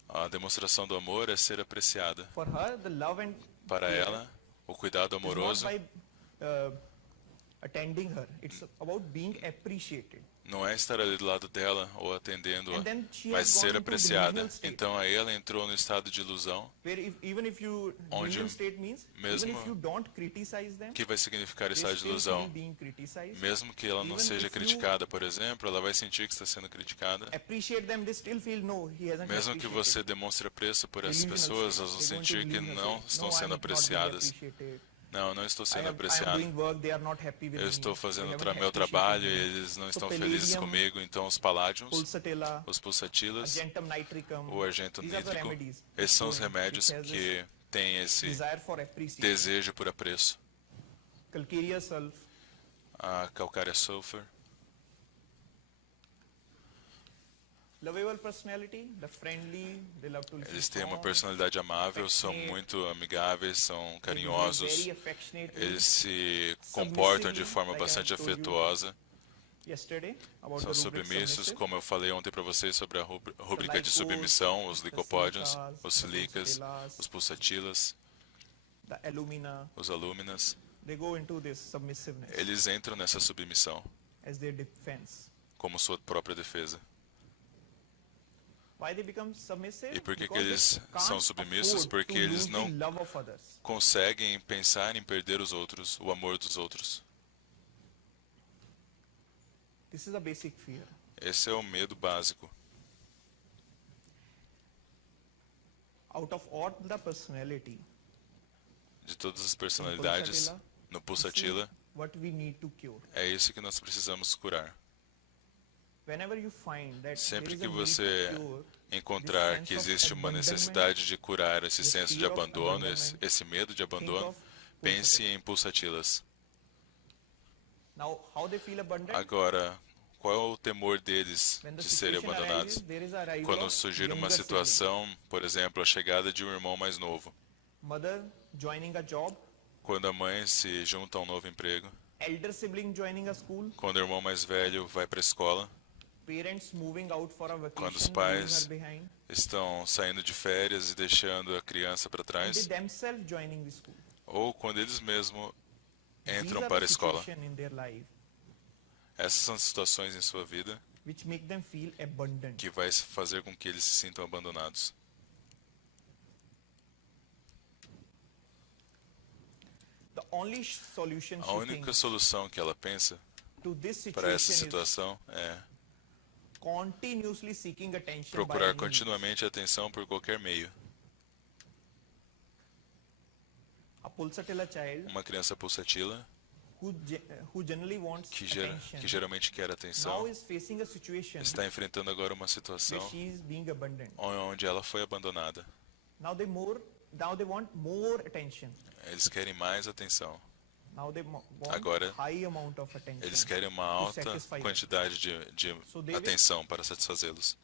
a demonstração do amor é ser apreciada. For her, the love and Para care ela, o cuidado is not amoroso by attending her. It's about being appreciated. não é estar ali do lado dela ou atendendo-a, And then she mas has gone ser into apreciada. delusional state. Então aí ela entrou no estado de ilusão, Where even if you Onde delusional state means mesmo even if you don't criticize them, que vai significar they estado de still ilusão. feel being criticized. Mesmo que ela não Even seja if you criticada, por exemplo, ela vai sentir que está sendo criticada. Appreciate them, they still feel no, he hasn't Mesmo que appreciated. você demonstre apreço por essas Delusional pessoas, state. elas vão They go into sentir que delusional não state. estão No, sendo I'm not being apreciadas. appreciated. Não, não estou sendo I'm apreciado. doing work, they are not happy with Eu me. estou They fazendo haven't meu appreciated trabalho e me. eles não So estão felizes palladium, comigo. Então os paládios, Pulsatilla, os pulsatilas, argentum nitricum, o argento these are the nítrico, remedies. esses são os Which remédios has this que têm esse desire for appreciation. desejo por apreço. Calcarea sulf, A calcária sulfur, lovable personality, the friendly, they love to listen eles têm uma song, personalidade amável, são muito amigáveis, são they behave carinhosos, very affectionately. eles se comportam de forma Like I bastante told you afetuosa, Yesterday, about são the rubric submissos, submissive. como eu falei ontem para vocês sobre a rúbrica de Lycos, submissão, os the licopódios, silicas, os silicas, pulsatilas. os pulsatilas. the alumina, os alúminas, they go into this submissiveness eles entram nessa submissão as their defense. como sua própria defesa. Why they become submissive? E por que que Because eles they can't são submissos? afford Porque to eles lose the não love of others. conseguem pensar em perder os outros, o amor dos outros. This is a basic fear. Esse é o medo básico. Out of all the personality, De todas as personalidades, no this is Pulsatilla, what we need to cure. é isso que nós precisamos curar. Whenever you find that Sempre there is que a need você to cure encontrar que existe uma necessidade de curar esse this senso de fear of abandono, abandonment, esse medo de think abandono, of pense Pulsatilla. em Pulsatillas. Now, how they feel abandoned? Agora, qual é o temor deles When the de serem situation abandonados? arises, there is a arrival Quando of surgir uma younger sibling. situação, por exemplo, a chegada de um irmão mais novo. Mother joining a job, Quando a mãe se junta a um novo emprego. elder sibling joining a school, Quando o irmão mais velho vai para a escola. parents moving out for a Quando os vacation, pais leaving her behind, estão saindo de férias e deixando a criança para and they trás. themselves joining the school. Ou quando eles mesmos These entram are para a the escola. situations in their life Essas são situações em sua vida which make them feel abandoned. que vai fazer com que eles se sintam abandonados. The only solution A she única thinks solução que ela pensa to this para essa situation is situação é continuously seeking attention by procurar any means. continuamente atenção por qualquer meio. A pulsatilla child Uma criança pulsatila who generally wants que attention geralmente quer now atenção is facing a situation está enfrentando agora uma where situação she is being abandoned. onde ela foi abandonada. Now they want more attention. Eles querem mais atenção. Now they want Agora, high amount of attention. Eles querem uma to alta satisfy them. quantidade de So they will atenção para satisfazê-los.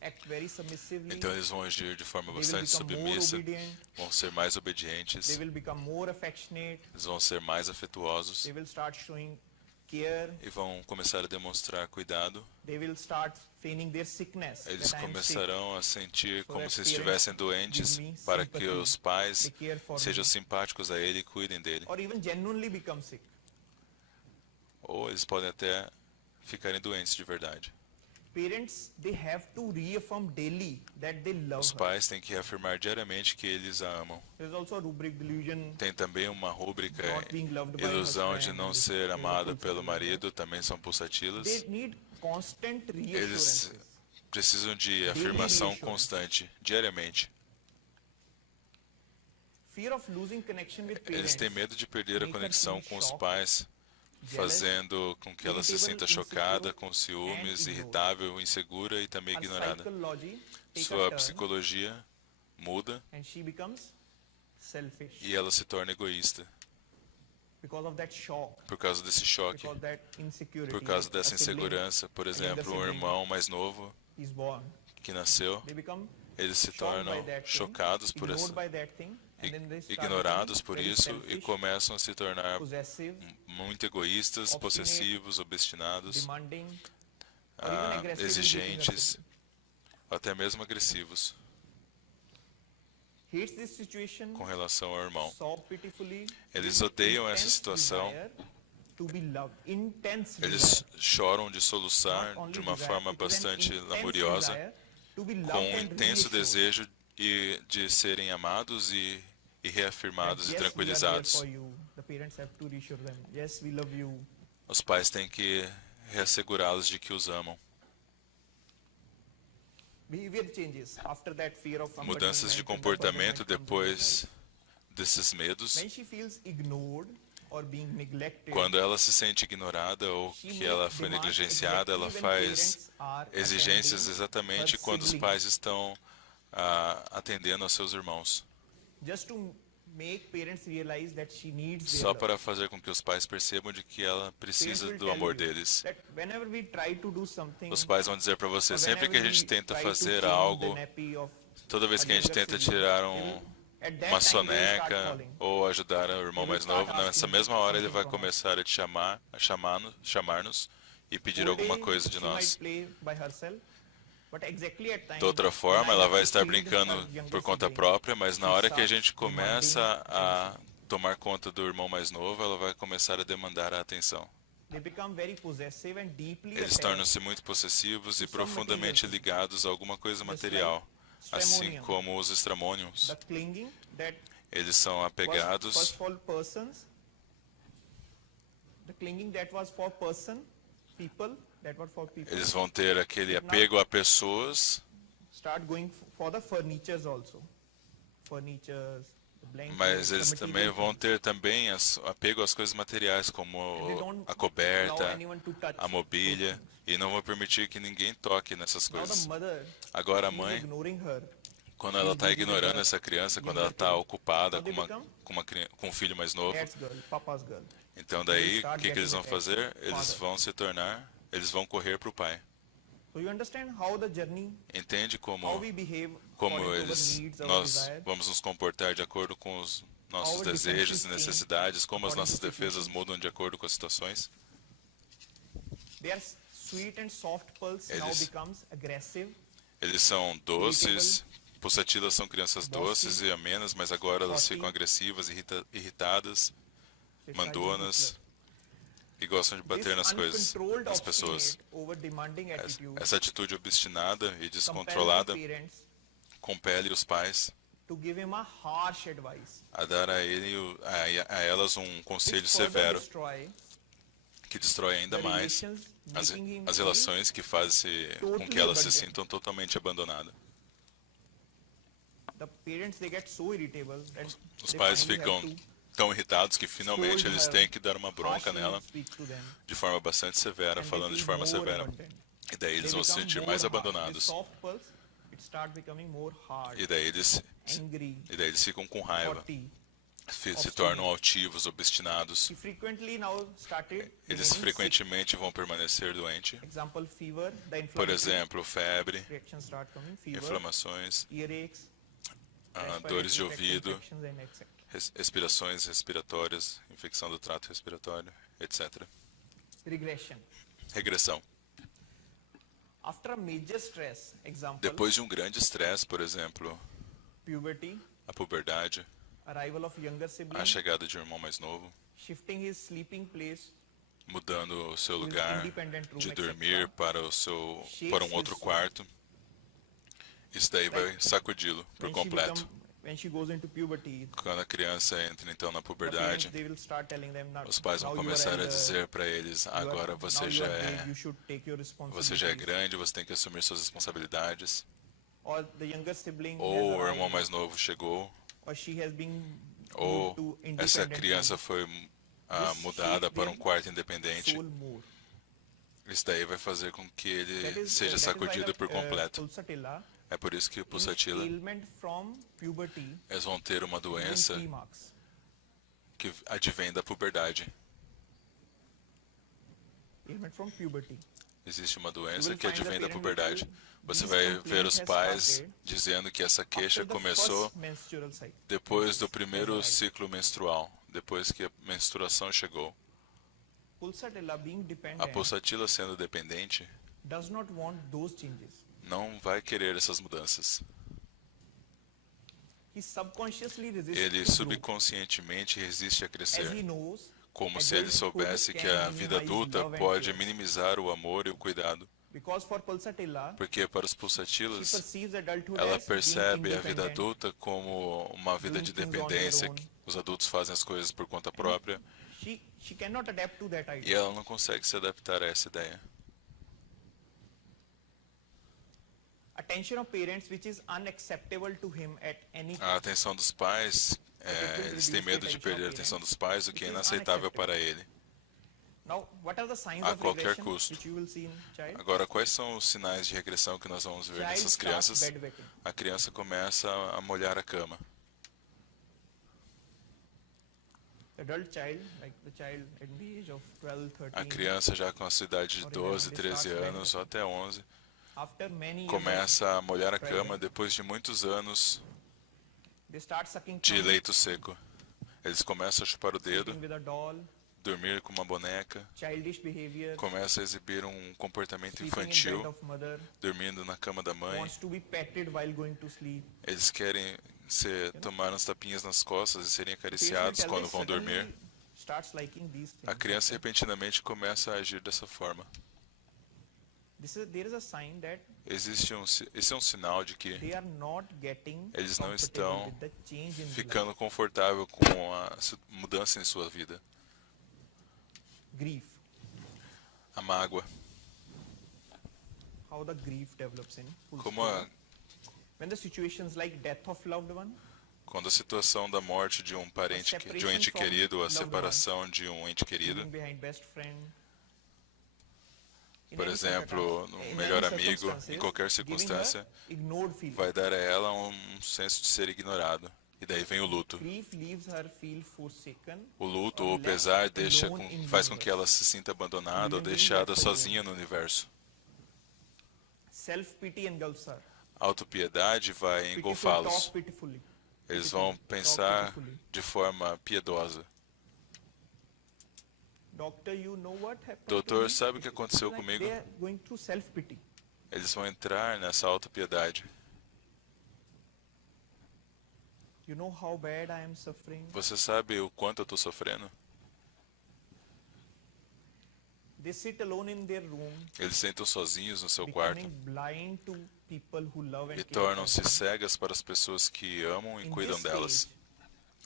Act very submissively. Então eles vão agir de forma They will bastante become more submissa, obedient. vão ser mais They obedientes, will become more affectionate. eles vão ser mais afetuosos They will start showing care. e vão começar a demonstrar cuidado. They will start feigning their sickness. Eles that I am sick. começarão a sentir So como that se parents estivessem doentes give me para que sympathy. os pais They care for sejam me. simpáticos a ele e cuidem dele. Or even genuinely become sick. Ou eles podem até ficarem doentes de verdade. Parents, they have to reaffirm daily that they love Os her. pais têm que reafirmar diariamente que eles a amam. There's also a rubric delusion. Tem também uma rúbrica, Not being loved by ilusão de husband, não this ser is amado pulsatilla. pelo marido, também são pulsatilas. They need constant Eles reassurances. precisam de afirmação constante, diariamente. Fear of losing connection with parents. Eles têm medo de perder a make her conexão feel com os shocked, pais, jealous, fazendo com que ela se sinta irritable, chocada, insecure com ciúmes, and ignored. irritável, insegura e também Her ignorada. psychology take a Sua turn psicologia muda and she becomes selfish e ela se torna egoísta because of that shock, por causa desse choque, because that insecurity. por causa Like a dessa sibling insegurança. Por exemplo, um irmão mais novo is born. que nasceu, They become eles se shocked tornam by that thing, chocados por ignored essa, by that thing, and then they start ignorados becoming por very isso e selfish, começam a se tornar possessive, muito egoístas, obstinate, possessivos, obstinados, demanding, or even aggressive in exigentes, beating até mesmo agressivos hates this situation com relação ao irmão. so pitifully. Eles with odeiam essa intense situação. desire to be loved, intense Eles desire. choram de soluçar Not only de uma desire, forma it is an bastante intense lamuriosa, desire to be loved com um and intenso reassured. desejo de serem amados e reafirmados That, e yes, we are here tranquilizados. for you. The parents have to reassure them. Yes, we love you. Os pais têm que reassegurá-los de que os amam. Behavior changes after that fear of Mudanças de abandonment and comportamento abandonment comes depois in desses medos. life. When she feels ignored or being neglected, Quando ela se sente ignorada ou she que ela makes foi demands negligenciada, ela exactly when faz parents are exigências attending exatamente her quando os sibling. pais estão atendendo aos seus irmãos. Just to make parents realize that she needs their Só love. para fazer com que os pais percebam de que ela Parents precisa will do tell amor you deles. that whenever we try to do something, Os pais vão dizer para você, or sempre que a whenever gente we tenta try to fazer change algo, the nappy of toda vez a que a gente younger tenta sibling, tirar they will- at that uma time they will start soneca calling. ou ajudar o irmão They will mais start novo, nessa asking mesma hora ele something vai from us. começar a te chamar, chamar-nos e pedir Whole alguma day coisa de she nós. might play by herself, But exactly at De time, outra forma, when I ela have vai to estar shield brincando her younger por conta sibling, própria, mas na she hora que a starts gente começa demanding a attention. tomar conta do irmão mais novo, ela vai começar a demandar a atenção. They become very possessive and deeply Eles attached tornam-se muito possessivos e to some profundamente material thing. ligados a alguma coisa Just material, like assim stramonium. como os estramônios. The clinging that Eles são was apegados, for persons, the clinging that was for people, that was for people, eles vão ter aquele apego a pessoas, start going for the furnitures also. Furnitures, the blankets, mas the eles material também vão things. ter também apego às coisas materiais, como And they don't a allow coberta, anyone to touch a mobília, e não vão permitir que ninguém toque nessas Now the coisas. mother, Agora a she is mãe, ignoring her. quando ela está ignorando essa criança, quando ela está ocupada com um filho mais novo, Dad's girl, Papa's girl. então daí o que eles vão fazer? Eles vão se tornar, eles vão correr para o pai. So you understand how the journey, Entende how como we behave como according to our eles needs, our nós desires. vamos nos comportar de acordo com os nossos Our desejos e defenses necessidades, como as according nossas to defesas situations. mudam de acordo com as situações. Their sweet and soft pulse now Eles- becomes aggressive. Eles são doces, pulsatilas são crianças doces e amenas, mas agora elas ficam agressivas, irritadas, They start mandonas being e gostam de reckless. bater nas This coisas, uncontrolled, nas pessoas. obstinate, over-demanding attitude Essa atitude obstinada e compels descontrolada the parents compele os pais to give him a harsh advice. a dar a ele a elas um conselho Which further severo destroy que destrói ainda the mais relations, as making him as feel relações, que fazem com que totally elas se abandoned. sintam totalmente abandonadas. the parents, they get so irritable that Os they pais finally ficam have to tão irritados que finalmente scold eles her têm que dar uma bronca harshly nela speak to them, de forma bastante severa, and they falando de feel forma more severa. abandoned. E daí eles They vão se become sentir more mais hard. abandonados. The soft pulse, it start becoming more hard, E daí eles ficam com raiva, haughty. se tornam altivos, obstinados. He frequently now started Eles remaining sick. frequentemente vão permanecer doentes. Example, fever, the Por inflammatory exemplo, febre, reactions start coming, fever, inflamações, earaches, dores de respiratory tract ouvido, infections, and etc. respirações respiratórias, infecção do trato respiratório, etc. Regression. Regressão. After a major stress, example, Depois de um grande estresse, por exemplo, puberty, a puberdade, arrival of younger sibling, a chegada de um irmão mais novo, shifting his sleeping place, mudando o seu to his lugar independent room, de etc. dormir para um outro quarto, isso daí vai sacudi-lo por completo. When she goes into puberty, Quando a criança entra então na the parents, puberdade, they will start telling them, "Now- os pais vão now you are começar a elder, dizer para eles: you are- agora now você you já are big, é, you should take your você já é responsibilities." grande, você tem que assumir suas responsabilidades. Or the younger sibling has Ou o irmão arrived, mais novo chegou, or she has been ou moved to essa independent criança room. foi This mudada shapes para um them quarto independente. soul more. Isso daí vai fazer com que That ele is- seja that is why sacudido the, por completo. pulsatilla, É por isso que o in pulsatila, ailment from puberty, eles vão ter uma doença key marks. que advém da puberdade. Ailment from puberty. Existe uma You doença will que find the advém da parent will puberdade. tell, Você "These vai ver complaints os has pais started dizendo que essa queixa after the começou first menstrual cycle." depois do primeiro Right. ciclo menstrual, depois que a menstruação chegou. Pulsatilla being A dependent pulsatila, sendo dependente, does not want those changes. não vai querer essas mudanças. He subconsciously resists Ele to grow, subconscientemente resiste a as he crescer, knows como se ele soubesse que a vida adulta pode minimizar o amor e o cuidado. because for pulsatilla, Porque para os she pulsatilas, perceives adulthood ela as being percebe a vida independent, adulta como uma vida de doing things on their dependência, own. que os adultos fazem as coisas por conta própria, She cannot adapt to that e idea. ela não consegue se adaptar a essa ideia. Attention of parents which is unacceptable to him at any A cost. atenção dos pais, eles têm medo de perder a atenção dos pais, o que é inaceitável para ele. Now, what are the signs A of qualquer regression custo. which you will see in child? Agora, quais são os sinais de regressão que nós vamos ver Child nessas starts crianças? bedwetting. A criança começa a molhar a cama. Adult child, like the child at the age of 12, A 13, criança já com a sua idade de 12, 13 anos ou até 11, after many years, começa a molhar a cama depois de muitos anos they start sucking de thumb, leito seco. Eles começam a chupar o dedo, sleeping with a doll, dormir com uma boneca, childish behavior, começa a exibir um comportamento sleeping in bed infantil, of mother, dormindo na cama da mãe. wants to be petted while going to sleep. Eles querem tomar uns tapinhas nas costas e serem Parents acariciados will quando vão suddenly dormir. starts liking these A things. criança repentinamente começa a agir dessa forma. There is a sign that Esse é um sinal de que they are not getting eles não comfortable estão with the change in the ficando confortável com a mudança em sua vida. life. Grief. A mágoa. How the grief develops in Como when the situations like death of loved one, quando a situação da morte de um parente, de um ente querido, a separação de um ente querido, leaving behind best friend, in por any exemplo, circumstance- um in melhor any amigo, circumstances, em qualquer giving circunstância, her ignored feeling. vai dar a ela um senso de ser ignorado. E daí vem o luto. Grief leaves her feel forsaken, O luto or ou o pesar left alone in faz com universe. que ela se sinta abandonada ou Even being deixada left sozinha no universo. Self-pity engulfs her. A autopiedade vai Pitiful engolfá-los. talk pitifully. Eles vão pensar de forma piedosa. Doctor, you know what happened to Doutor, me? sabe o que aconteceu Like comigo? they are going through self-pity. Eles vão entrar nessa autopiedade. You know how bad I am suffering? Você sabe o quanto eu estou sofrendo? They sit alone in their room, Eles sentam sozinhos no seu quarto becoming blind to people who love and e care for tornam-se them. cegas para as pessoas que amam e In cuidam this delas. stage,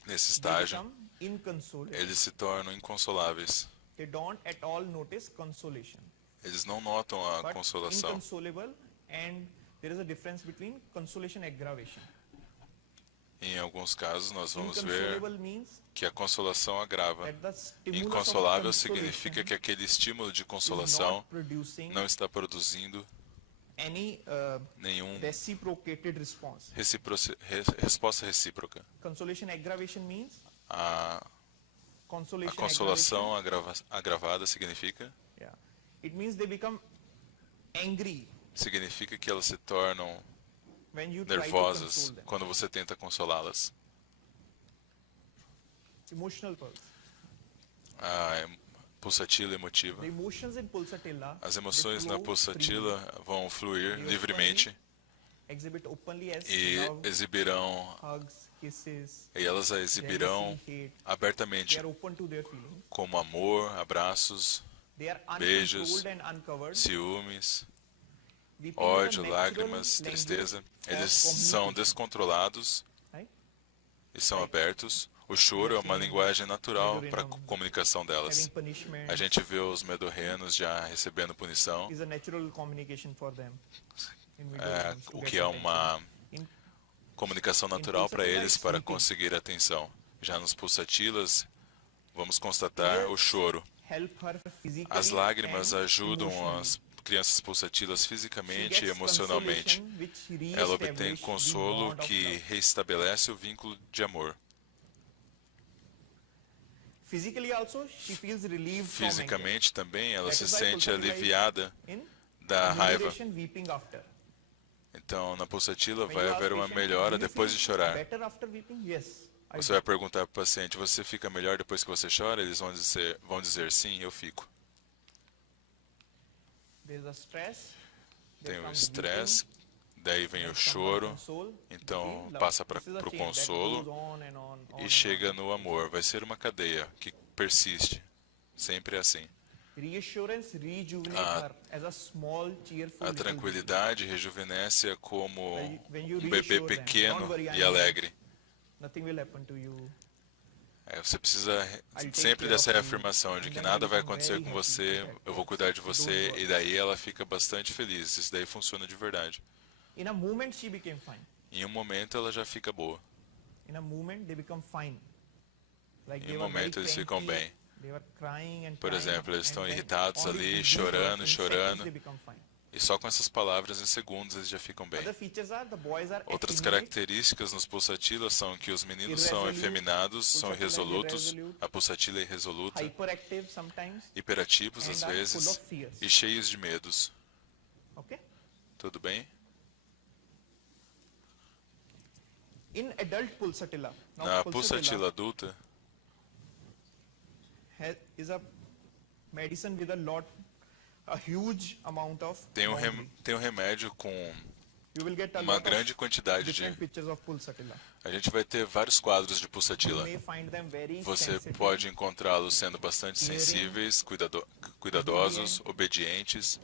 Nesse they estágio, become inconsolable. eles se tornam inconsoláveis. They don't at all notice consolation. Eles não notam a But consolação. inconsolable, and there is a difference between consolation and aggravation. Em alguns casos, nós vamos ver Inconsolable means que a consolação agrava. that the stimulus of Inconsolável consolation significa que aquele estímulo de is consolação not producing não está produzindo any nenhum reciprocated response. resposta recíproca. Consolation aggravation means A consolation consolação agravada significa aggravation, yeah. It means they become angry que elas se tornam when you try to nervosas console them. quando você tenta consolá-las. Emotional pulse. A pulsatila emotiva. The emotions in pulsatilla As emoções they na flow pulsatila vão fluir They livremente freely exhibit openly as e love, exibirão hugs, kisses, e elas a exibirão jealousy, hate. abertamente They are open to their feelings. como amor, abraços, They are beijos, uncontrolled and uncovered. ciúmes, Weeping is a ódio, natural lágrimas, language tristeza. for Eles são communication, descontrolados right? e são abertos. O choro é uma linguagem natural para a comunicação delas. Having punishment A gente vê os medorrenos já recebendo punição, is a natural communication for them. In video é, games, to o get que é attention. uma In- comunicação natural para pulsatila eles is para weeping. conseguir atenção. Já nos pulsatilas, vamos constatar o choro. help her physically As lágrimas and ajudam emotionally. as crianças pulsatilas She fisicamente e gets emocionalmente. consolation which Ela obtém re-establish the consolo bond of que love. restabelece o vínculo de amor. Physically also, she feels relieved from anger. Fisicamente também ela That se is why sente pulsatila is aliviada In da raiva. humiliation, weeping after. Então, na pulsatila When vai you ask haver uma patient, melhora "Do you depois de feel chorar. better after weeping?" Yes, I Você do. vai perguntar para o paciente, você fica melhor depois que você chora? Eles vão dizer sim, eu fico. There's a stress. Tem there o comes estresse, daí vem weeping, o then comes the choro, console, então okay, love. passa para This is a o chain that consolo goes on and on e and chega on. no amor. Vai ser uma cadeia que persiste. Sempre é assim. Reassurance rejuvenate A- her as a small, cheerful A little tranquilidade rejuvenesce-a como When you um bebê reassure them, pequeno "Don't worry, e I'm alegre. here. Nothing will happen to you. Você precisa take sempre care dessa of you, reafirmação de and que then nada I vai become acontecer very com happy você, with that. eu vou cuidar de você, worry. e daí ela fica bastante feliz. Isso daí funciona de verdade. In a moment, she became fine. Em um momento ela já fica boa. In a moment, they become fine. Like Em they um were very momento eles ficam cranky, bem. they were crying and Por crying, exemplo, eles and estão then irritados only ali, in chorando, seconds chorando. they become fine. E só com essas palavras, em segundos, eles já ficam bem. Other features are the boys are Outras effeminate, características nos pulsatilas são que os meninos são Irresolute, efeminados, são pulsatila irresolutos, irresolute, a pulsatila é irresoluta, hyperactive sometimes, hiperativos às and are full vezes of fears. e cheios de medos. Okay? Tudo bem? In adult pulsatilla, now Na pulsatilla pulsatila adulta, is a medicine with a huge amount of boundary. Tem um remédio com You will get a uma lot grande of quantidade de... different pictures of pulsatilla. A gente vai ter vários quadros de You pulsatilla. may find them very Você sensitive, pode encontrá-los sendo bastante sensíveis, cuidadosos, obedientes,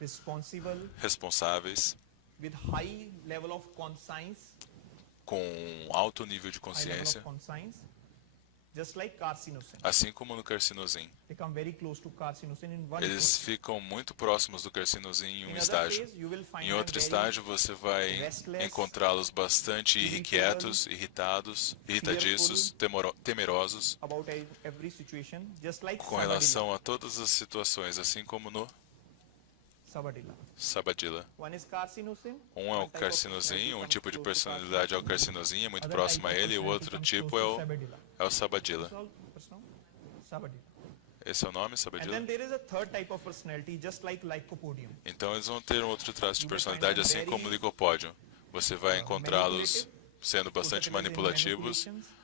responsible, responsáveis, with high level of conscience, com alto nível de high level consciência, of conscience, just like carcinosin. assim como no carcinosim. They come very close to carcinosin in one Eles process. ficam muito próximos do carcinosim em um In other estágio. phase, you will find Em them outro very estágio, você vai restless, encontrá-los bastante irrequietos, irritados, irritadiços, temerosos, about every situation, just like com relação a todas as situações, assim como no Sabadilla. Sabadilla. One is carcinosin. Um é one o type of carcinosim, personality um comes tipo de close to personalidade é o carcinosim, é muito Other próximo a type of ele, e o personality outro comes tipo close é to o Sabadilla. Sabadilla. That's all, personal? Sabadilla. Esse é o nome, And Sabadilla? then there is a third type of personality, just like Lycopodium. Então eles vão ter um outro traço de You will personalidade, find them assim como o very, licopódio. Você vai encontrá-los manipulative. sendo bastante Pulsatilla is in manipulativos. manipulations,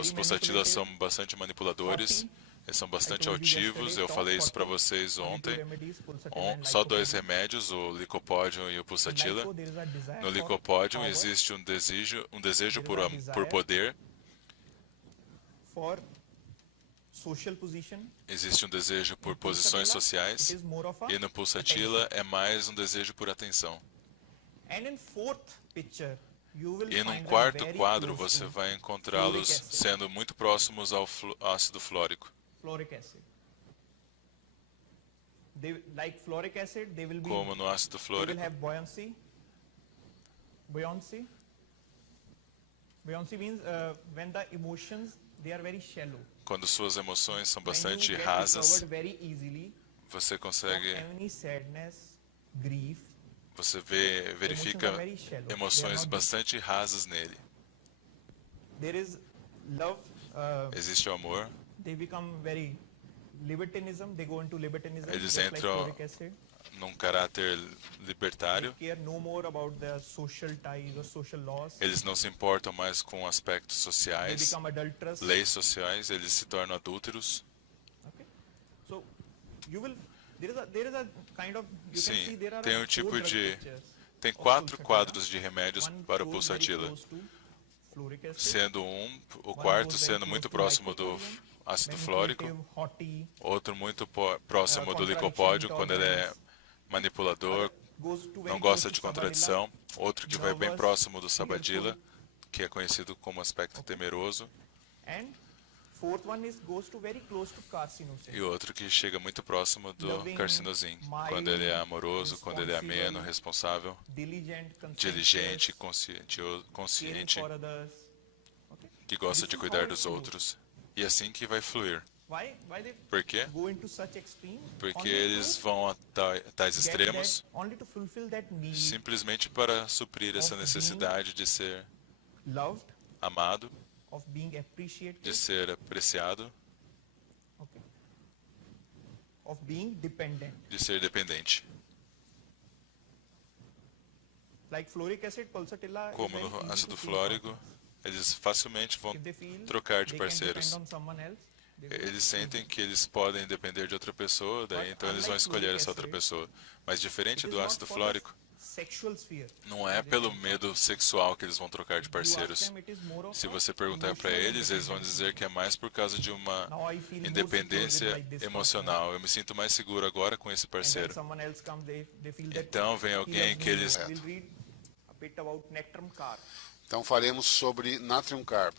Os very pulsatilas são manipulative, bastante manipuladores. haughty. Eles são I bastante told you altivos. yesterday, Eu top falei isso para 40 vocês only two ontem. remedies, Pulsatilla and Só dois Lycopodium. remédios, o licopódio e o In pulsatila. Lyco, there is a desire No for licopódio power, existe um desejo there is a por desire poder, for social position. existe um desejo por In posições Pulsatilla, it sociais. is more of a E no pulsatila é mais um desejo por atenção. And in fourth picture, you will E find num them quarto very quadro close você to vai encontrá-los fluoric acid. sendo muito próximos ao ácido flórico. Fluoric acid. Like fluoric acid, they will be. Como no ácido They will flórico, have buoyancy. Buoyancy. Buoyancy means when the emotions they are very shallow. quando suas emoções são When bastante you get rasas, recovered very easily você from consegue, any sadness, grief. você verifica Emotions are very shallow. They are emoções not deep. bastante rasas nele. There is love. Existe o amor, They become very libertinism. They go into libertinism. Eles just like entram fluoric acid. num caráter libertário. They care no more about the social ties or social laws. Eles não se importam mais com aspectos They sociais, become adulterous. leis sociais, eles se tornam adúlteros. Okay. So you will there is a kind of you can Sim, see there are tem um four tipo drug de... pictures Tem of 4 pulsatilla. quadros de remédios One para o goes very pulsatilla, close to fluoric acid. sendo o One quarto goes very sendo close muito to próximo do lycopodium, ácido flórico, manipulative, haughty, outro muito próximo do contradiction, licopódio, quando ele é intolerance. manipulador, Goes to very não close gosta to de sabadilla. contradição, outro que vai bem nervous, próximo do sabadilla, fearful. que é conhecido como aspecto temeroso, And fourth one is goes to very close to carcinosin. e outro que chega muito próximo do Loving, carcinosim, mild, quando ele é amoroso, quando ele é responsible, ameno, responsável, Diligent, diligente, conscientious, consciente, caring for others. Okay. que gosta This de is cuidar how it dos flows. outros. E assim que vai fluir. Why they Por quê? go into such extreme? Porque Only eles to vão a tais get extremos that- only to fulfill that need, simplesmente para suprir essa of necessidade de ser loved, amado, of being appreciated, de ser apreciado, okay, of being dependent. de ser dependente. Like fluoric acid, pulsatilla is Como very no easy ácido to feel flórico, partners. eles facilmente vão If they feel trocar de they can depend parceiros. on someone else, they will. Eles sentem que eles podem depender de outra pessoa, daí But então eles vão unlike escolher fluoric essa outra acid, pessoa. Mas diferente It is do not ácido for the flórico, sexual sphere. não é pelo medo sexual que eles vão trocar de You ask parceiros. them, it is more of Se a você perguntar para emotional eles, eles vão independence. dizer que é mais por causa de uma Now I feel more independência secure with like this emocional. Eu me sinto mais seguro agora com esse partner. And when parceiro. someone else comes, they feel that Então vem he alguém loves que me. eles We'll read a bit about Nectrum Car. Então faremos sobre natrium carb.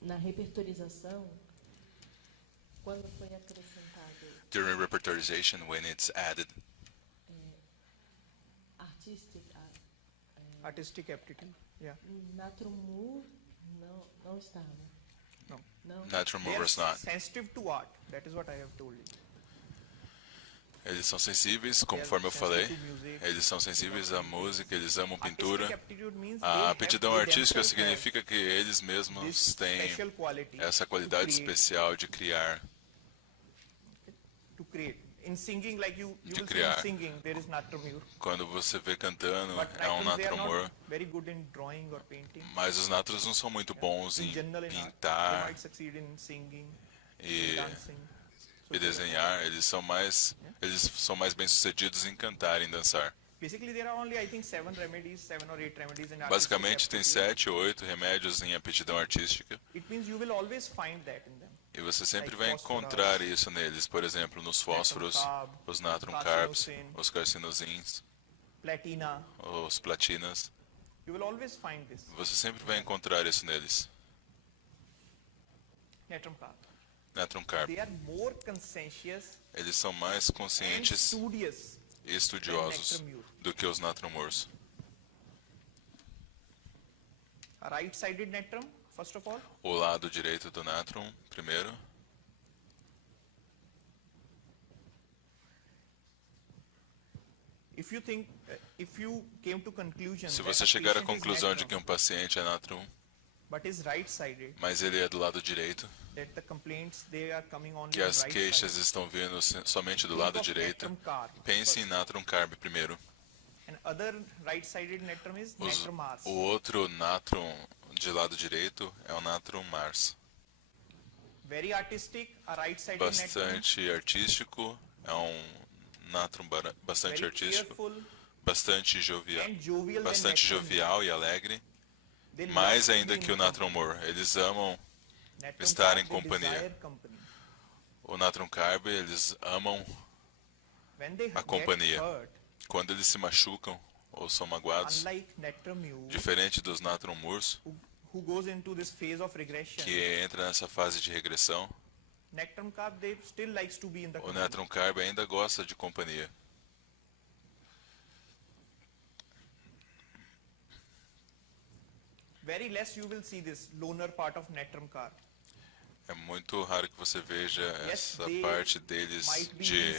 Na repertorização, quando foi acrescentado during repertorization when it's added artistic, Artistic aptitude. Yeah. Natrum Mur não estava. No. Não. natural They are movers not. sensitive to art. That is what I have told you. Eles são sensíveis, conforme eu falei. Eles são sensíveis à música, eles amam pintura. A aptidão artística significa que eles mesmos têm essa qualidade especial de criar. De criar. Quando você vê cantando, é um natrumur. Mas os natros não são muito bons em pintar e desenhar. Eles são mais bem-sucedidos em cantar, em dançar. Basicamente, tem 7 ou 8 remédios em aptidão artística. E você sempre vai encontrar isso neles. Por exemplo, nos fósforos, os natrum carbs, os carcinosins, os platinas. Você sempre vai encontrar isso neles. Natrum carb. Eles são mais conscientes e estudiosos do que os natrumurs. Right-sided natrum, first of all. O lado direito do natrum, primeiro. Se você chegar à conclusão de que um paciente é natrum, mas ele é do lado direito, que as queixas estão vindo somente do lado direito, pense em natrum carb primeiro. O outro natrum de lado direito é o natrum mars. Bastante artístico, é um natrum bastante artístico, bastante jovial e alegre. Mais ainda que o natrumur, eles amam estar em companhia. O natrum carb, eles amam a companhia. Quando eles se machucam ou são magoados, diferente dos natrumurs, que entra nessa fase de regressão, o natrum carb ainda gosta de companhia. É muito raro que você veja essa parte deles de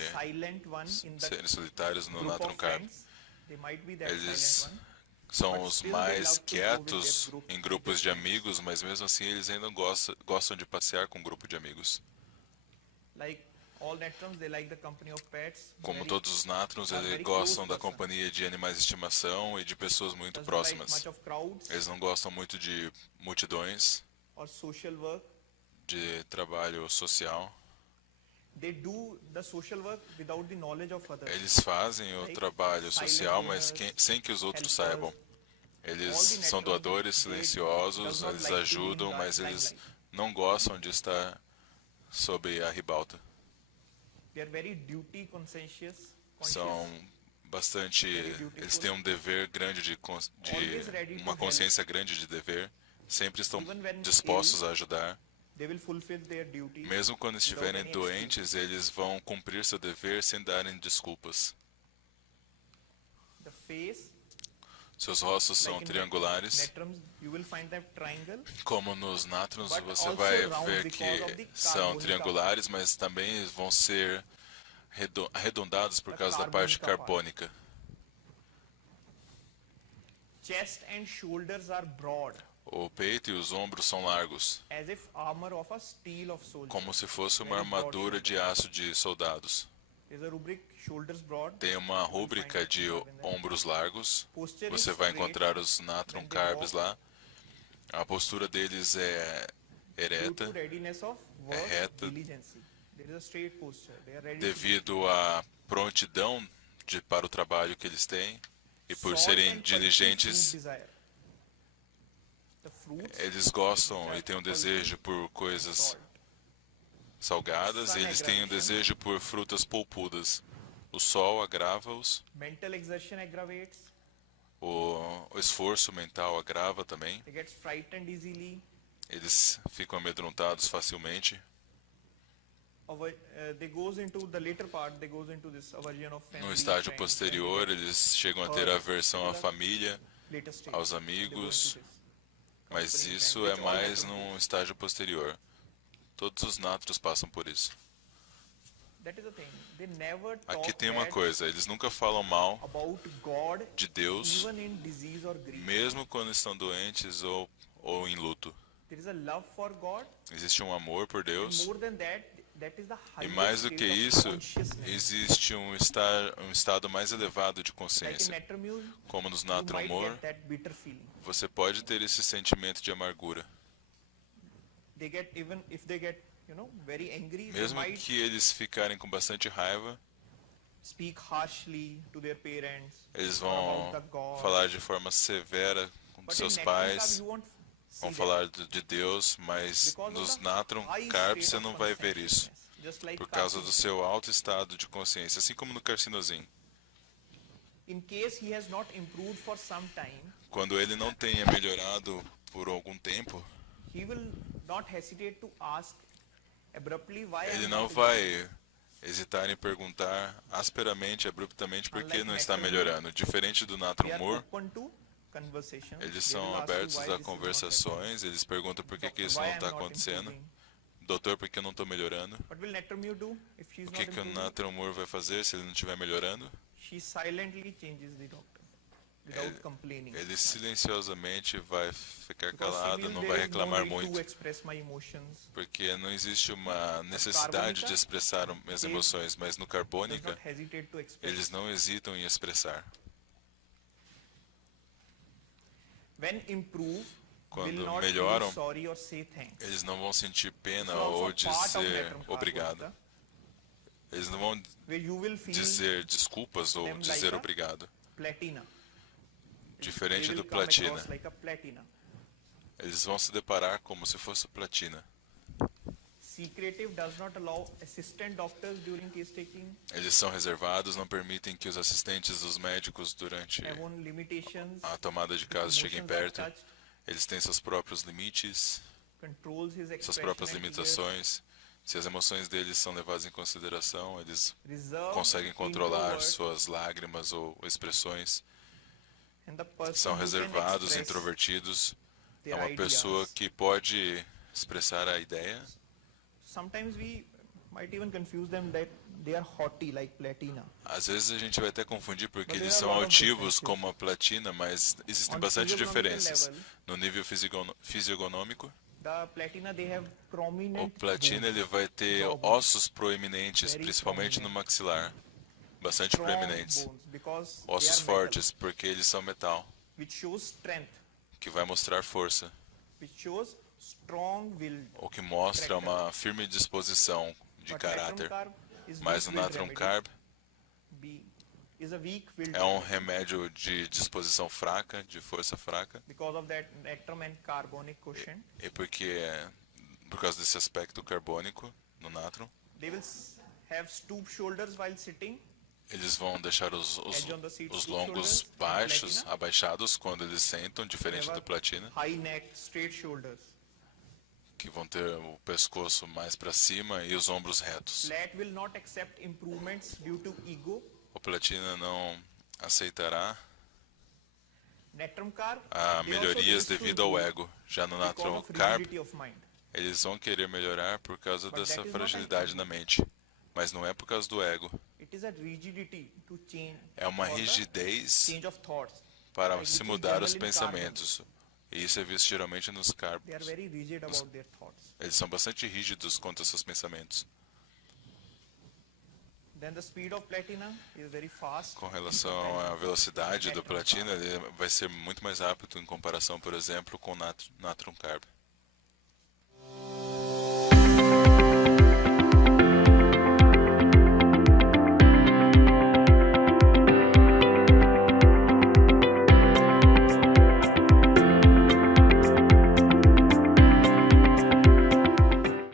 serem solitários no natrum carb. Eles são os mais quietos em grupos de amigos, mas mesmo assim eles ainda gostam de passear com um grupo de amigos. Como todos os natrums, eles gostam da companhia de animais de estimação e de pessoas muito próximas. Eles não gostam muito de multidões, de trabalho social. Eles fazem o trabalho social, mas sem que os outros saibam. Eles são doadores silenciosos, eles ajudam, mas eles não gostam de estar sob a ribalta. São bastante, eles têm um dever grande uma consciência grande de dever, sempre estão dispostos a ajudar. Mesmo quando estiverem doentes, eles vão cumprir seu dever sem darem desculpas. Seus rostos são triangulares. Como nos natrums, você vai ver que são triangulares, mas também vão ser arredondados por causa da parte carbônica. O peito e os ombros são largos, como se fosse uma armadura de aço de soldados. Tem uma rúbrica de ombros largos. Você vai encontrar os natrum carbs lá. A postura deles é ereta, é reta, devido à prontidão para o trabalho que eles têm e por serem diligentes. Eles gostam e têm um desejo por coisas salgadas, e eles têm um desejo por frutas polpudas. O sol agrava-os. O esforço mental agrava também. Eles ficam amedrontados facilmente. No estágio posterior, eles chegam a ter aversão à família, aos amigos, mas isso é mais no estágio posterior. Todos os natros passam por isso. that is the thing. They never Aqui talk tem uma bad coisa, eles nunca falam mal about God, de Deus, even in disease or grief. mesmo quando estão doentes ou em luto. There is a love for God, Existe um amor por and Deus, more than that, that is the e highest mais do que state of isso, consciousness. existe um estado mais elevado de Like in consciência. Netramuse, Como nos you Natrum might Humor, get that bitter feeling. você pode ter esse sentimento de amargura. They get, even if they get, very angry, they Mesmo might que eles ficarem com bastante raiva, speak harshly to their parents eles or vão about the God. falar de forma severa com But in seus Netram Carb, pais, you won't see vão that falar de Deus, mas because of nos the Natrum high Carb state você of não vai ver isso, consciousness. Just like por causa do Carcinosin. seu alto estado de consciência, assim como no carcinosim. In case he has not improved for some time, Quando ele não tenha melhorado por algum tempo, he will not hesitate to ask abruptly why ele I'm não not vai hesitar em perguntar asperamente, abruptamente, por que não está melhorando. Diferente do Natrum They are Humor, open to conversations. eles They são will ask you abertos why a this is not conversações, eles perguntam por que happening. isso Doctor, não why está I'm not acontecendo. improving? Doutor, por que eu não estou melhorando? What will Netramute do if she's O not que o improving? Natrum Humor vai fazer se ele não estiver melhorando? She silently changes the doctor without Ele- complaining. Ele silenciosamente vai ficar Because she calado, feels não there vai is no reclamar need to muito, express my emotions. porque não existe uma necessidade de expressar as emoções, mas no Does Carbônica, not hesitate to express. eles não hesitam em expressar. When improve, Quando will not melhoram, feel sorry or say thanks. eles não vão sentir pena It's also ou a part of dizer Netram Carb, obrigado. Doctor, Eles não vão where you will feel dizer desculpas ou them dizer like a obrigado. platina. Diferente They do will come platina. across like a platina. Eles vão se deparar como se fosse platina. Secretive does not allow assistant doctors during case taking, Eles são reservados, não permitem que os assistentes dos médicos durante have own limitations, a tomada de casos cheguem emotions are perto. touched, Eles têm seus próprios limites, controls his suas expression próprias and fears, limitações. Se as emoções deles são levadas em consideração, eles reserved, conseguem controlar introvert, suas lágrimas ou expressões. and the person São who can reservados, express introvertidos. É their uma pessoa ideas. que pode expressar a ideia. Sometimes we might even confuse them that they are haughty like platina. Às vezes a gente vai até confundir porque But eles there are são a lot of altivos differences. como a platina, mas existem On bastante physiognomical diferenças. level, No nível fisiogonômico, the platina they have o prominent platina bones, ele vai ter jawbone, ossos proeminentes, Very principalmente no prominent. maxilar. Bastante strong proeminentes. bones because Ossos they are fortes, porque eles são metal, metal, which shows strength, que vai mostrar força. which shows strong will. O que mostra uma firme disposição de But caráter. Natrum Carb is Mas o weak-willed Natrum remedy. Carb Is a weak-willed é um remedy. remédio de disposição fraca, de força fraca, Because of that Natrum and carbonic quotient, e por causa desse aspecto carbônico no natrum, they will have stoop shoulders while sitting, eles vão deixar edge on the seat, os stoop longos shoulders, baixos, platina. abaixados, quando eles sentam, diferente Have do platina, high neck, straight shoulders. que vão ter o pescoço mais para cima e os ombros retos. Flat will not accept improvements due to ego. O platina não aceitará Natrum Carb, a they also melhorias used to devido ao do ego. Já no because Natrum of Carb, rigidity of mind. eles vão querer melhorar por causa But dessa that is not fragilidade na mente. Mas não é por causa do ego. It is a rigidity to change. É uma for the rigidez change of thoughts. para Like se which is mudar os general in pensamentos. E isso é visto geralmente nos They are carbos. very rigid about their thoughts. Eles são bastante rígidos quanto aos seus pensamentos. Then the speed of platina is very fast. Com relação à velocidade do platina, ele vai ser muito mais rápido em comparação, por exemplo, com o Natrum Carb.